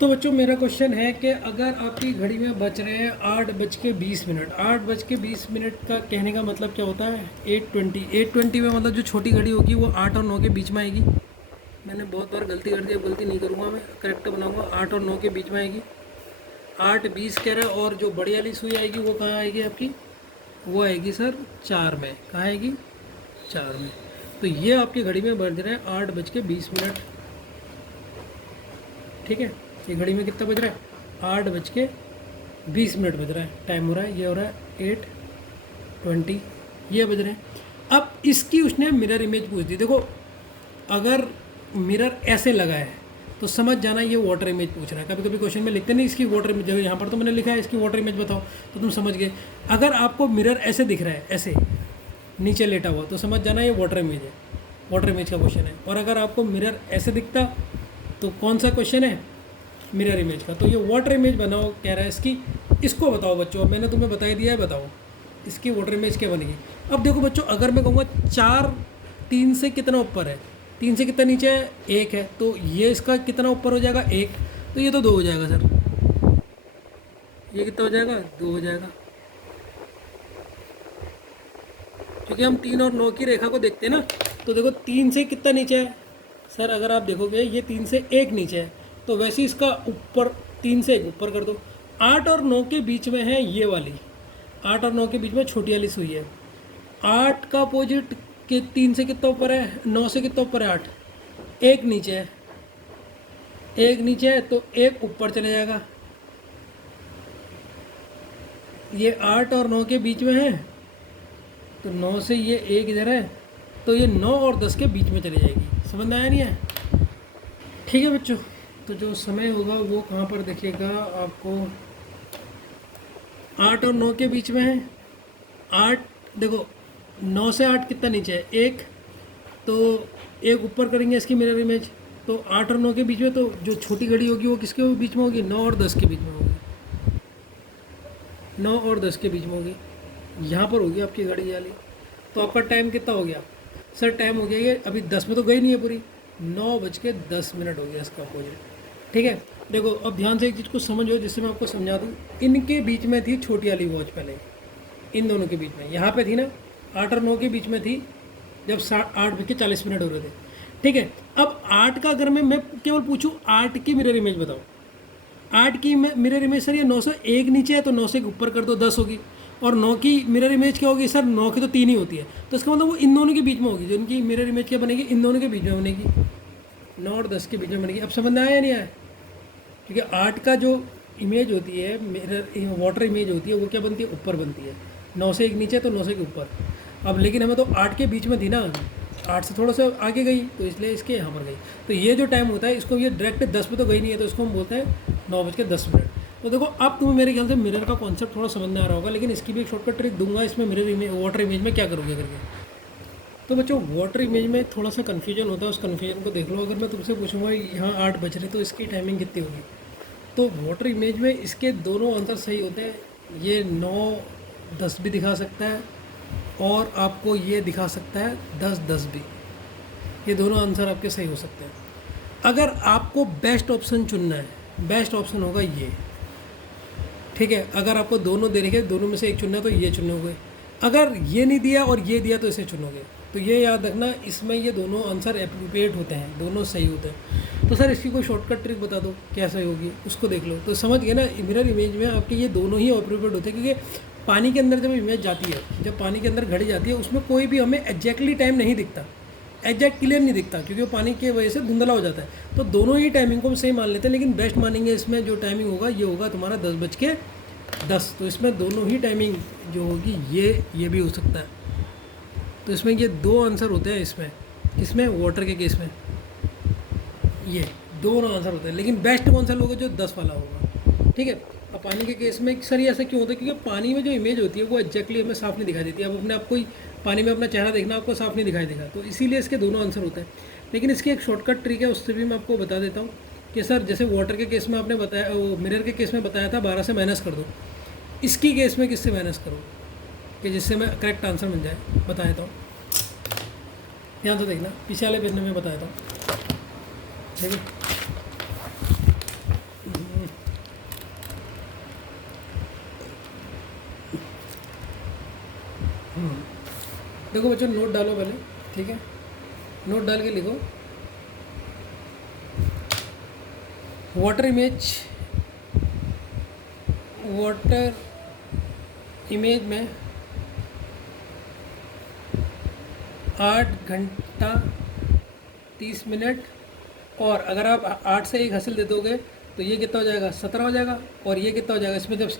तो बच्चों मेरा क्वेश्चन है कि अगर आपकी घड़ी में बच रहे हैं 8:20, 8:20 का कहने का मतलब क्या होता है, 8:20 में मतलब जो छोटी घड़ी होगी वो 8 और 9 के बीच में आएगी। मैंने बहुत बार गलती कर दी, अब गलती नहीं करूँगा, मैं करेक्ट बनाऊँगा। 8 और 9 के बीच में आएगी, 8:20 कह रहे हैं। और जो बड़ी वाली सुई आएगी वो कहाँ आएगी आपकी, वो आएगी सर 4 में। कहाँ आएगी, 4 में। तो ये आपकी घड़ी में बज रहे हैं 8:20। ठीक है, ये घड़ी में कितना बज रहा है, 8:20 बज रहा है, टाइम हो रहा है, ये हो रहा है 8:20, ये बज रहे हैं। अब इसकी उसने मिरर इमेज पूछ दी। देखो अगर मिरर ऐसे लगा है तो समझ जाना ये वाटर इमेज पूछ रहा है। कभी कभी क्वेश्चन में लिखते नहीं इसकी वाटर इमेज, यहाँ पर तो मैंने लिखा है इसकी वाटर इमेज बताओ, तो तुम समझ गए। अगर आपको मिरर ऐसे दिख रहा है, ऐसे नीचे लेटा हुआ, तो समझ जाना ये वाटर इमेज है, वाटर इमेज का क्वेश्चन है। और अगर आपको मिरर ऐसे दिखता तो कौन सा क्वेश्चन है, मिरर इमेज का। तो ये वाटर इमेज बनाओ कह रहा है इसकी, इसको बताओ बच्चों। मैंने तुम्हें बता ही दिया है, बताओ इसकी वाटर इमेज क्या बनेगी। अब देखो बच्चों, अगर मैं कहूँगा 4 3 से कितना ऊपर है, 3 से कितना नीचे है, 1 है, तो ये इसका कितना ऊपर हो जाएगा, 1, तो ये तो 2 हो जाएगा सर। ये कितना हो जाएगा, 2 हो जाएगा, क्योंकि हम 3 और 9 की रेखा को देखते हैं ना। तो देखो 3 से कितना नीचे है सर, अगर आप देखोगे ये 3 से 1 नीचे है, तो वैसे इसका ऊपर 3 से 1 ऊपर कर दो। 8 और 9 के बीच में है ये वाली, 8 और 9 के बीच में छोटी वाली सुई है। 8 का अपोजिट के 3 से कितना ऊपर है, 9 से कितना ऊपर है, 8, 1 नीचे है, 1 नीचे है, तो 1 ऊपर चले जाएगा। ये 8 और 9 के बीच में है, तो 9 से ये 1 इधर है, तो ये 9 और 10 के बीच में चली जाएगी। समझ में आया नहीं है? ठीक है बच्चों, तो जो समय होगा वो कहाँ पर दिखेगा आपको, 8 और 9 के बीच में है। 8 देखो, 9 से 8 कितना नीचे है, 1, तो एक ऊपर करेंगे इसकी मिरर इमेज, तो 8 और 9 के बीच में, तो जो छोटी घड़ी होगी वो किसके बीच में होगी, 9 और 10 के बीच में होगी, 9 और 10 के बीच में होगी, यहाँ पर होगी आपकी घड़ी वाली। तो आपका टाइम कितना हो गया सर? टाइम हो गया ये, अभी 10 में तो गई नहीं है पूरी, 9:10 हो गया इसका अपोजिट। ठीक है, देखो अब ध्यान से एक चीज़ को समझो जिससे मैं आपको समझा दूँ। इनके बीच में थी छोटी वाली वॉच पहले, इन दोनों के बीच में, यहाँ पे थी ना, 8 और 9 के बीच में थी जब 8:40 हो रहे थे। ठीक है, अब 8 का अगर मैं केवल पूछूं 8 की मिरर इमेज बताओ, 8 की मिरर इमेज सर ये 9 से 1 नीचे है तो 9 से ऊपर कर दो 10 होगी, और 9 की मिरर इमेज क्या होगी सर, 9 की तो 3 ही होती है, तो इसका मतलब वो इन दोनों के बीच में होगी, जो इनकी मिरर इमेज क्या बनेगी, इन दोनों के बीच में बनेगी, 9 और 10 के बीच में बनेगी। अब समझ में आया या नहीं आया? क्योंकि 8 का जो इमेज होती है, मिरर वाटर इमेज होती है, वो क्या बनती है, ऊपर बनती है, 9 से 1 नीचे तो 9 से 1 ऊपर। अब लेकिन हमें तो 8 के बीच में थी ना, 8 से थोड़ा सा आगे गई तो इसलिए इसके यहाँ पर गई। तो ये जो टाइम होता है इसको, ये डायरेक्ट 10 पे तो गई नहीं है, तो इसको हम बोलते हैं 9:10। तो देखो अब तुम्हें मेरे ख्याल से मिरर का कॉन्सेप्ट थोड़ा समझ में आ रहा होगा, लेकिन इसकी भी एक शॉर्टकट ट्रिक दूंगा इसमें, मिरर इमेज वाटर इमेज में क्या करोगे करके। तो बच्चों वाटर इमेज में थोड़ा सा कन्फ्यूजन होता है, उस कन्फ्यूजन को देख लो। अगर मैं तुमसे पूछूंगा यहाँ 8 बज रहे तो इसकी टाइमिंग कितनी होगी, तो वाटर इमेज में इसके दोनों आंसर सही होते हैं। ये 9:10 भी दिखा सकता है और आपको ये दिखा सकता है 10:10 भी, ये दोनों आंसर आपके सही हो सकते हैं। अगर आपको बेस्ट ऑप्शन चुनना है, बेस्ट ऑप्शन होगा ये। ठीक है, अगर आपको दोनों दे रखे, दोनों में से एक चुनना है तो ये चुनोगे, अगर ये नहीं दिया और ये दिया तो इसे चुनोगे। तो ये याद रखना, इसमें ये दोनों आंसर एप्रोप्रिएट होते हैं, दोनों सही होते हैं। तो सर इसकी कोई शॉर्टकट ट्रिक बता दो क्या सही होगी, उसको देख लो। तो समझ गए ना, मिरर इमेज में आपके ये दोनों ही एप्रोप्रिएट होते हैं, क्योंकि पानी के अंदर जब इमेज जाती है, जब पानी के अंदर घड़ी जाती है, उसमें कोई भी हमें एग्जैक्टली टाइम नहीं दिखता, एग्जैक्ट क्लियर नहीं दिखता, क्योंकि वो पानी की वजह से धुंधला हो जाता है। तो दोनों ही टाइमिंग को हम सही मान लेते हैं, लेकिन बेस्ट मानेंगे इसमें जो टाइमिंग होगा ये होगा तुम्हारा 10:10। तो इसमें दोनों ही टाइमिंग जो होगी ये भी हो सकता है। तो इसमें ये दो आंसर होते हैं इसमें, किसमें, वाटर के केस में ये दोनों आंसर होते हैं। लेकिन बेस्ट कौन सा लोगे, जो 10 वाला होगा। ठीक है, अब पानी के केस में सर ये ऐसा क्यों होता है, क्योंकि पानी में जो इमेज होती है वो एग्जैक्टली हमें साफ नहीं दिखाई देती। अब अपने आप कोई पानी में अपना चेहरा देखना आपको साफ नहीं दिखाई देगा, तो इसीलिए इसके दोनों आंसर होते हैं। लेकिन इसकी एक शॉर्टकट ट्रिक है, उससे भी मैं आपको बता देता हूँ कि सर जैसे वाटर के केस में आपने बताया, वो मिरर के केस में बताया था 12 से माइनस कर दो, इसकी केस में किससे माइनस करो कि जिससे मैं करेक्ट आंसर मिल जाए। बता देता हूँ, ध्यान से देखना, पीछे वाले पेज में मैं बताया था। ठीक है, देखो बच्चों, नोट डालो पहले। ठीक है, नोट डाल के लिखो, वाटर इमेज में 8:30, और अगर आप 8 से 1 हासिल दे दोगे तो ये कितना हो जाएगा, 17 हो जाएगा। और ये कितना हो जाएगा, इसमें जब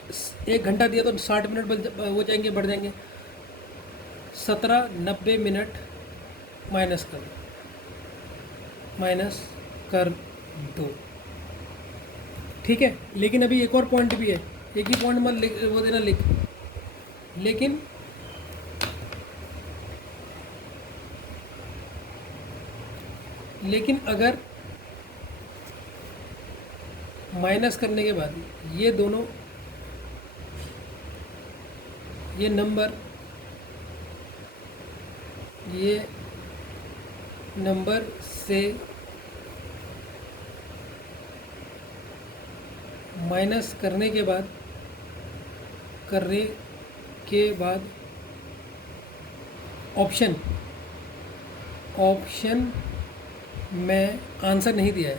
1 घंटा दिया तो 60 मिनट हो जाएंगे, बढ़ जाएंगे। 17 90 मिनट माइनस कर दो। ठीक है, लेकिन अभी एक और पॉइंट भी है, एक ही पॉइंट मत वो देना लिख, लेकिन अगर माइनस करने के बाद ये दोनों, ये नंबर से माइनस करने के बाद ऑप्शन में आंसर नहीं दिया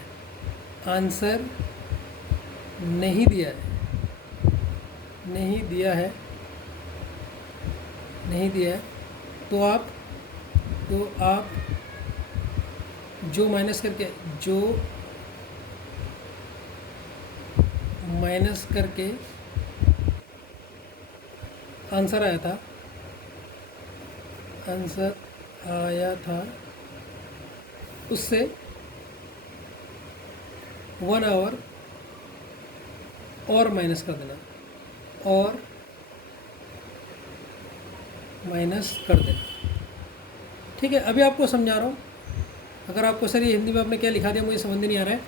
है, तो आप जो माइनस करके आंसर आया था आंसर आया था उससे 1 आवर और माइनस कर देना, और माइनस कर देना। ठीक है, अभी आपको समझा रहा हूँ। अगर आपको सर ये हिंदी में आपने क्या लिखा दिया मुझे समझ नहीं आ रहा है,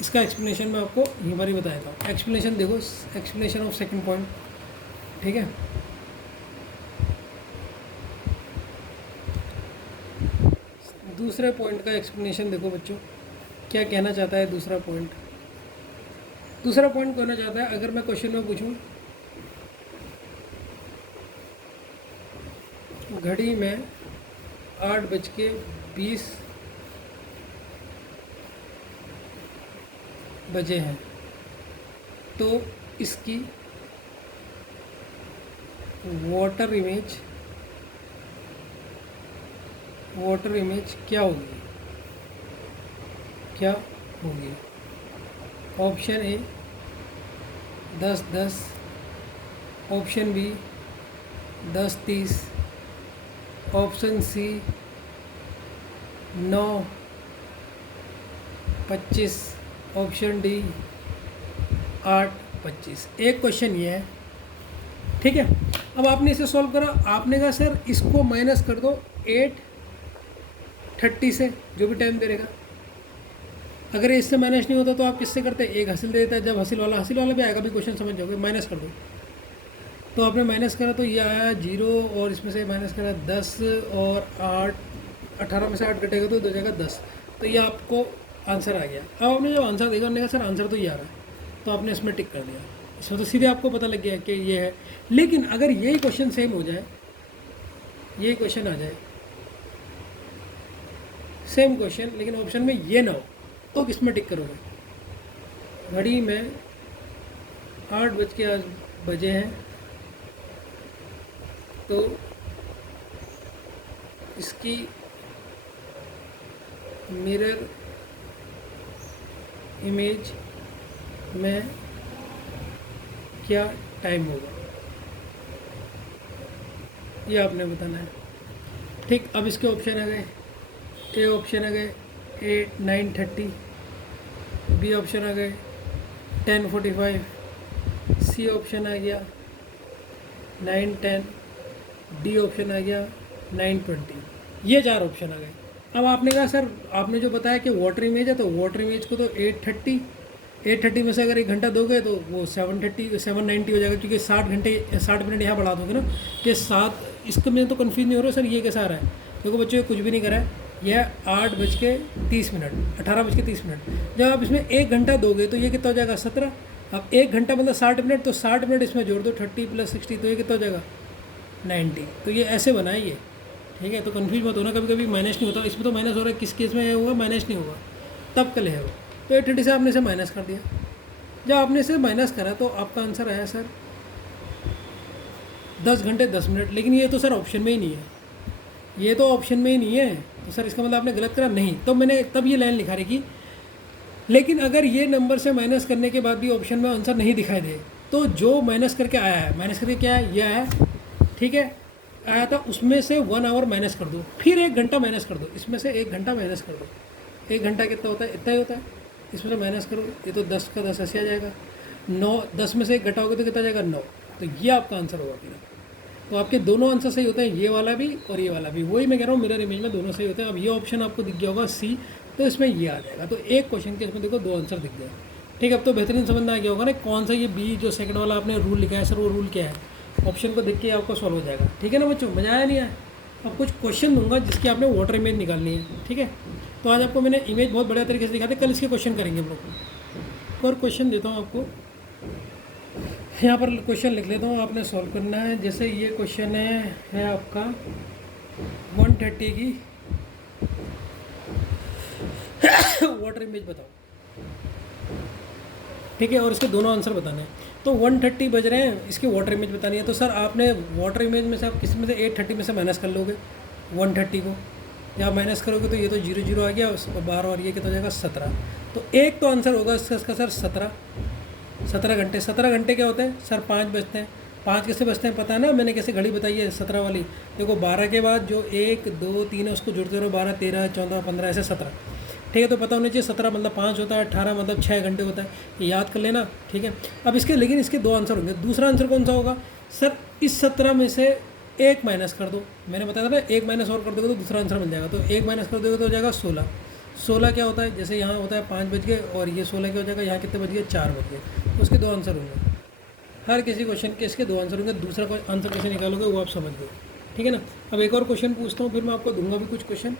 इसका एक्सप्लेनेशन मैं आपको यहीं पर ही बता देता हूँ। एक्सप्लेनेशन देखो, एक्सप्लेनेशन ऑफ सेकंड पॉइंट। ठीक है, दूसरे पॉइंट का एक्सप्लेनेशन देखो बच्चों, क्या कहना चाहता है दूसरा पॉइंट। दूसरा पॉइंट कहना चाहता है, अगर मैं क्वेश्चन में पूछूं घड़ी में 8:20 बजे हैं, तो इसकी वाटर इमेज क्या होगी, क्या होगी? Option A 10:10, option B 10:30, option C 9:25, option D 8:25। एक क्वेश्चन ये है। ठीक है, अब आपने इसे सॉल्व करा, आपने कहा सर इसको माइनस कर दो 8:30 से, जो भी टाइम दे देगा। अगर इससे माइनस नहीं होता तो आप किससे करते? एक हासिल दे देता है, जब हासिल वाला भी आएगा, भी क्वेश्चन समझ जाओगे। माइनस कर दो, तो आपने माइनस करा तो ये आया 0, और इसमें से माइनस करा 10 और 8, 18 में से 8 घटेगा तो हो जाएगा 10। तो ये आपको आंसर आ गया। अब आपने जब आंसर देखा, हमने कहा सर आंसर तो ये आ रहा है, तो आपने इसमें टिक कर दिया। इसमें तो सीधे आपको पता लग गया कि ये है। लेकिन अगर यही क्वेश्चन सेम हो जाए, यही क्वेश्चन आ जाए, सेम क्वेश्चन, लेकिन ऑप्शन में ये ना हो, तो किस में टिक करोगे? घड़ी में 8 बजे हैं, तो इसकी मिरर इमेज में क्या टाइम होगा, ये आपने बताना है। ठीक, अब इसके ऑप्शन आ गए। ए ऑप्शन आ गए 9:30, बी ऑप्शन आ गए 10:45, सी ऑप्शन आ गया 9:10, डी ऑप्शन आ गया 9:20। ये 4 ऑप्शन आ गए। अब आपने कहा सर आपने जो बताया कि वाटर इमेज है, तो वाटर इमेज को तो 8:30 में से अगर 1 घंटा दोगे तो वो 790 हो जाएगा, क्योंकि 60 मिनट यहाँ बढ़ा दोगे ना, कि 7। इसको मैं तो कन्फ्यूज नहीं हो रहा सर ये कैसा आ रहा है। देखो बच्चों, ये कुछ भी नहीं करा है, यह 8:30, 18:30। जब आप इसमें 1 घंटा दोगे तो ये कितना हो जाएगा? 17। अब 1 घंटा मतलब 60 मिनट, तो 60 मिनट इसमें जोड़ दो, 30 + 60, तो ये कितना हो जाएगा? 90। तो ये ऐसे बना है ये। ठीक है, तो कन्फ्यूज मत होना, कभी कभी माइनस नहीं होता, इसमें तो माइनस हो रहा है, किस केस में होगा? माइनस नहीं होगा, तब कल है वो। तो 8:30 से आपने इसे माइनस कर दिया। जब आपने इसे माइनस करा तो आपका आंसर आया सर 10 घंटे 10 मिनट। लेकिन ये तो सर ऑप्शन में ही नहीं है, ये तो ऑप्शन में ही नहीं है, तो सर इसका मतलब आपने गलत करा नहीं। तो मैंने तब ये लाइन लिखा रही, लेकिन अगर ये नंबर से माइनस करने के बाद भी ऑप्शन में आंसर नहीं दिखाई दे, तो जो माइनस करके आया है, माइनस करके क्या है? ये आया, ठीक है, आया था, उसमें से 1 आवर माइनस कर दो, फिर 1 घंटा माइनस कर दो, इसमें से 1 घंटा माइनस कर दो। 1 घंटा कितना होता है? इतना ही होता है। इसमें से माइनस करो, ये तो 10 का 10 ऐसे आ जाएगा। 9, 10 में से 1 घटाओगे तो कितना जाएगा? 9। तो ये आपका आंसर होगा फिर। तो आपके दोनों आंसर सही होते हैं, ये वाला भी और ये वाला भी। वही मैं कह रहा हूँ, मिरर इमेज में दोनों सही होते हैं। अब ये ऑप्शन आपको दिख गया होगा सी, तो इसमें ये आ जाएगा। तो एक क्वेश्चन के इसमें देखो 2 आंसर दिख गए। ठीक है, अब तो बेहतरीन समझ में आ गया होगा ना कौन सा ये बी जो सेकंड वाला आपने रूल लिखा है सर, वो रूल क्या है। ऑप्शन को देख के आपको सॉल्व हो जाएगा। ठीक है ना बच्चों, मज़ा आया नहीं आया? अब कुछ क्वेश्चन दूंगा जिसकी आपने वाटर इमेज निकालनी है। ठीक है, तो आज आपको मैंने इमेज बहुत बढ़िया तरीके से दिखाते, कल इसके क्वेश्चन करेंगे हम लोग। और क्वेश्चन देता हूँ आपको, यहाँ पर क्वेश्चन लिख लेता हूँ, आपने सॉल्व करना है। जैसे ये क्वेश्चन है आपका 130 की वाटर इमेज बताओ। ठीक है, और इसके दोनों आंसर बताने हैं। तो 130 बज रहे हैं, इसकी वाटर इमेज बतानी है। तो सर आपने वाटर इमेज में से आप किस में से 830 में से माइनस कर लोगे 130 को, या माइनस करोगे तो ये तो 0 0 आ गया, 12 और ये कितना हो जाएगा? 17। तो एक तो आंसर होगा इसका सर 17 घंटे। 17 घंटे क्या होते हैं सर? 5 बजते हैं, 5 कैसे बचते हैं पता है ना, मैंने कैसे घड़ी बताई है 17 वाली। देखो 12 के बाद जो 1 2 3 है उसको जुड़ते रहो, 12 13 14 15 ऐसे 17, ठीक है। तो पता होना चाहिए 17 मतलब 5 होता है, 18 मतलब 6 घंटे होता है, ये याद कर लेना, ठीक है। अब इसके लेकिन इसके 2 आंसर होंगे। दूसरा आंसर कौन सा होगा सर, इस 17 में से 1 माइनस कर दो, मैंने बताया था ना 1 माइनस और कर दोगे तो दूसरा आंसर मिल जाएगा। तो 1 माइनस कर दोगे तो हो जाएगा 16। 16 क्या होता है, जैसे यहाँ होता है 5 बज गए और ये 16 क्या हो जाएगा, यहाँ कितने बज गए 4 बज गए, तो उसके 2 आंसर होंगे। हर किसी क्वेश्चन के इसके 2 आंसर होंगे। दूसरा आंसर कैसे निकालोगे वो आप समझ गए, ठीक है ना। अब एक और क्वेश्चन पूछता हूँ, फिर मैं आपको दूंगा भी कुछ क्वेश्चन,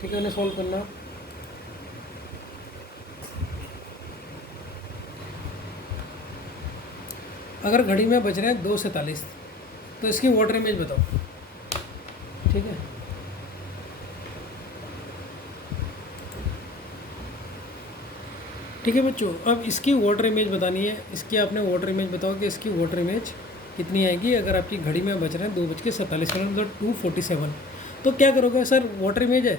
ठीक है, उन्हें सॉल्व करना। अगर घड़ी में बज रहे हैं 2:47 तो इसकी वाटर इमेज बताओ, ठीक है। ठीक है बच्चों, अब इसकी वाटर इमेज बतानी है। इसकी आपने वाटर इमेज बताओ कि इसकी वाटर इमेज कितनी आएगी अगर आपकी घड़ी में बज रहे हैं 2:47 मतलब 2:47। तो क्या करोगे सर, वाटर इमेज है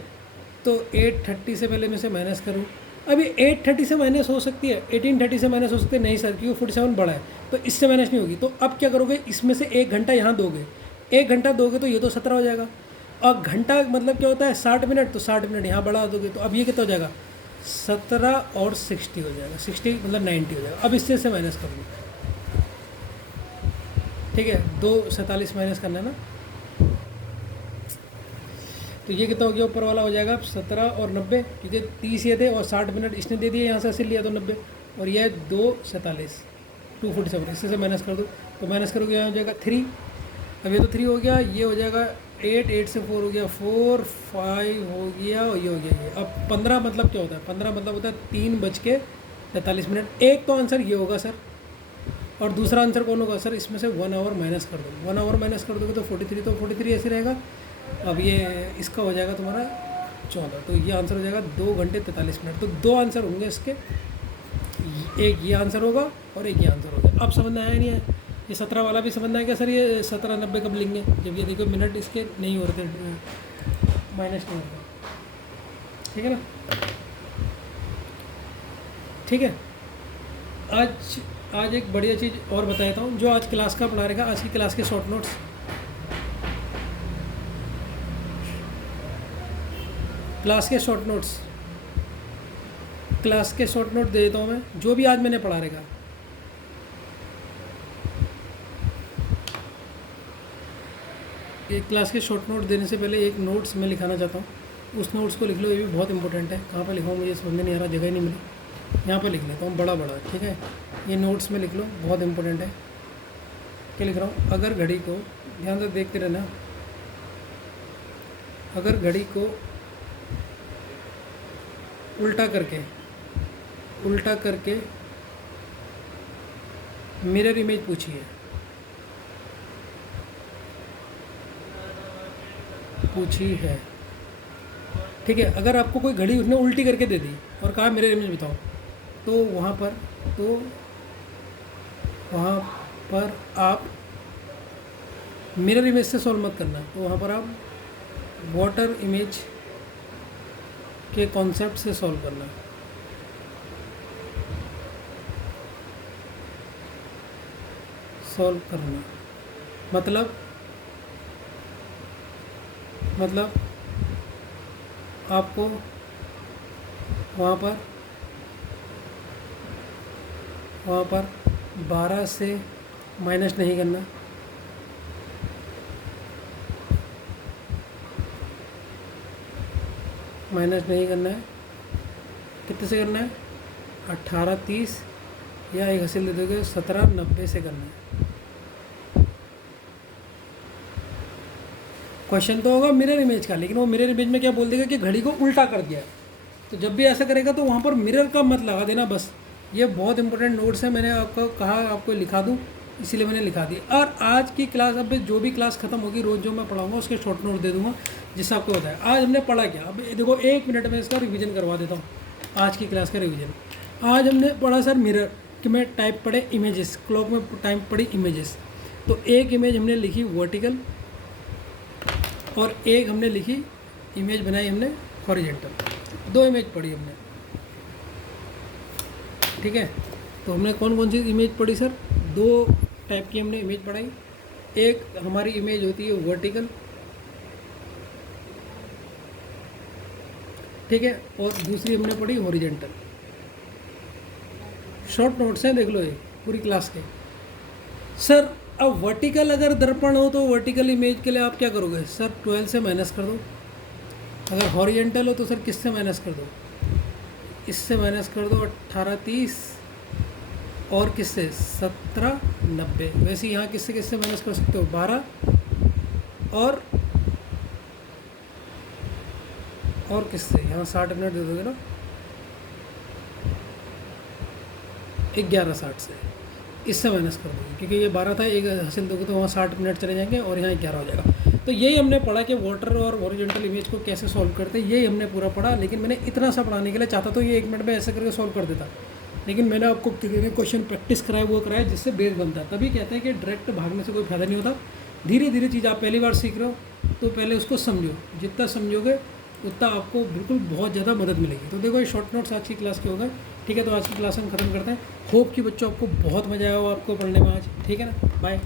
तो 8:30 से पहले मैं से माइनस करूँ। अभी 8:30 से माइनस हो सकती है, 18:30 से माइनस हो सकती है, नहीं सर क्योंकि 47 बड़ा है तो इससे माइनस नहीं होगी। तो अब क्या करोगे, इसमें से 1 घंटा यहाँ दोगे, 1 घंटा दोगे तो ये तो 17 हो जाएगा। और घंटा मतलब क्या होता है 60 मिनट, तो 60 मिनट यहाँ बढ़ा दोगे तो अब ये कितना हो जाएगा 17 और 60 हो जाएगा, 60 मतलब 90 हो जाएगा। अब इससे से माइनस करोगे, ठीक है, 2:47 माइनस करना है ना, तो ये कितना हो गया ऊपर वाला हो जाएगा 17 और 90, क्योंकि 30 ये थे और 60 मिनट इसने दे दिए यहाँ से अस्सी लिया तो 90, और ये है 2:47 2:47, इससे से माइनस कर दो तो माइनस करोगे यहाँ हो जाएगा 3। अब ये तो 3 हो गया, ये हो जाएगा 8, 8 से 4 हो गया 4, 5 हो गया और ये हो गया ये। अब 15 मतलब क्या होता है, 15 मतलब होता है 3:43। एक तो आंसर ये होगा सर, और दूसरा आंसर कौन होगा सर, इसमें से 1 आवर माइनस कर दो, 1 आवर माइनस कर दोगे तो 43, तो 43 ऐसे रहेगा। अब ये इसका हो जाएगा तुम्हारा 14, तो ये आंसर हो जाएगा 2 घंटे 43 मिनट। तो 2 आंसर होंगे इसके, एक ये आंसर होगा और एक ये आंसर होगा। अब समझ में आया नहीं है, ये 17 वाला भी समझ में आएगा सर, ये 17 90 कब लेंगे जब ये देखो मिनट इसके नहीं हो रहे थे, माइनस नहीं हो रहे, ठीक है ना। ठीक है, आज एक बढ़िया चीज़ और बताता हूँ, जो आज क्लास का पढ़ा रहेगा, आज की क्लास के शॉर्ट नोट्स, क्लास के शॉर्ट नोट दे देता हूँ मैं, जो भी आज मैंने पढ़ा रहेगा। एक क्लास के शॉर्ट नोट देने से पहले एक नोट्स मैं लिखाना चाहता हूँ, उस नोट्स को लिख लो, ये भी बहुत इंपॉर्टेंट है। कहाँ पर लिखाऊँ मुझे समझ नहीं आ रहा, जगह ही नहीं मिली, यहाँ पर लिख लेता हूँ बड़ा बड़ा, ठीक है। ये नोट्स में लिख लो, बहुत इंपॉर्टेंट है। क्या लिख रहा हूँ, अगर घड़ी को, ध्यान से देखते रहना, अगर घड़ी को उल्टा करके मिरर इमेज पूछी है, ठीक है। अगर आपको कोई घड़ी उसने उल्टी करके दे दी और कहा मिरर इमेज बताओ, तो वहाँ पर आप मिरर इमेज से सॉल्व मत करना, तो वहाँ पर आप वाटर इमेज के कॉन्सेप्ट से सॉल्व करना। मतलब आपको वहाँ पर 12 से माइनस नहीं करना, है, कितने से करना है 18 30 या एक हासिल दे दोगे 17 90 से करना है। क्वेश्चन तो होगा मिरर इमेज का, लेकिन वो मिरर इमेज में क्या बोल देगा कि घड़ी को उल्टा कर दिया है, तो जब भी ऐसा करेगा तो वहाँ पर मिरर का मत लगा देना बस। ये बहुत इंपॉर्टेंट नोट्स है, मैंने आपको कहा आपको लिखा दूँ, इसीलिए मैंने लिखा दिया। और आज की क्लास, अब जो भी क्लास खत्म होगी, रोज़ जो मैं पढ़ाऊँगा उसके शॉर्ट नोट दे दूँगा, जिससे आपको होता है आज हमने पढ़ा क्या। अब देखो 1 मिनट में इसका रिवीजन करवा देता हूँ, आज की क्लास का रिवीजन। आज हमने पढ़ा सर मिरर कि मैं टाइप पढ़े इमेजेस, क्लॉक में टाइप पढ़ी इमेजेस। तो एक इमेज हमने लिखी वर्टिकल और एक हमने लिखी इमेज बनाई हमने हॉरिजेंटल, 2 इमेज पढ़ी हमने, ठीक है। तो हमने कौन कौन सी इमेज पढ़ी सर, 2 टाइप की हमने इमेज पढ़ाई। एक हमारी इमेज होती है वर्टिकल, ठीक है, और दूसरी हमने पढ़ी हॉरिजेंटल। शॉर्ट नोट्स हैं, देख लो ये पूरी क्लास के। सर अब वर्टिकल अगर दर्पण हो तो वर्टिकल इमेज के लिए आप क्या करोगे? सर 12 से माइनस कर दो। अगर हॉरिजेंटल हो तो सर किससे माइनस कर दो? इससे माइनस कर दो 1830, और किससे? 1790। वैसे यहाँ किससे किससे माइनस कर सकते हो? 12 और किससे? यहाँ 60 मिनट दे दोगे ना, 11:60 से इससे माइनस कर दोगे, क्योंकि ये 12 था, एक हासिल दोगे तो वहाँ 60 मिनट चले जाएंगे और यहाँ 11 हो जाएगा। तो यही हमने पढ़ा कि वाटर और हॉरिजॉन्टल इमेज को कैसे सॉल्व करते हैं, यही हमने पूरा पढ़ा। लेकिन मैंने इतना सा पढ़ाने के लिए चाहता तो ये 1 मिनट में ऐसे करके सॉल्व कर देता, लेकिन मैंने आपको कितने क्वेश्चन प्रैक्टिस कराया, वो कराया जिससे बेस बनता है। तभी कहते हैं कि डायरेक्ट भागने से कोई फायदा नहीं होता। धीरे धीरे चीज़, आप पहली बार सीख रहे हो तो पहले उसको समझो, जितना समझोगे उतना आपको बिल्कुल बहुत ज़्यादा मदद मिलेगी। तो देखो ये शॉर्ट नोट्स आज की क्लास के हो गए, ठीक है। तो आज की क्लास हम खत्म करते हैं। होप कि बच्चों आपको बहुत मज़ा आया हो आपको पढ़ने में आज, ठीक है ना। बाय।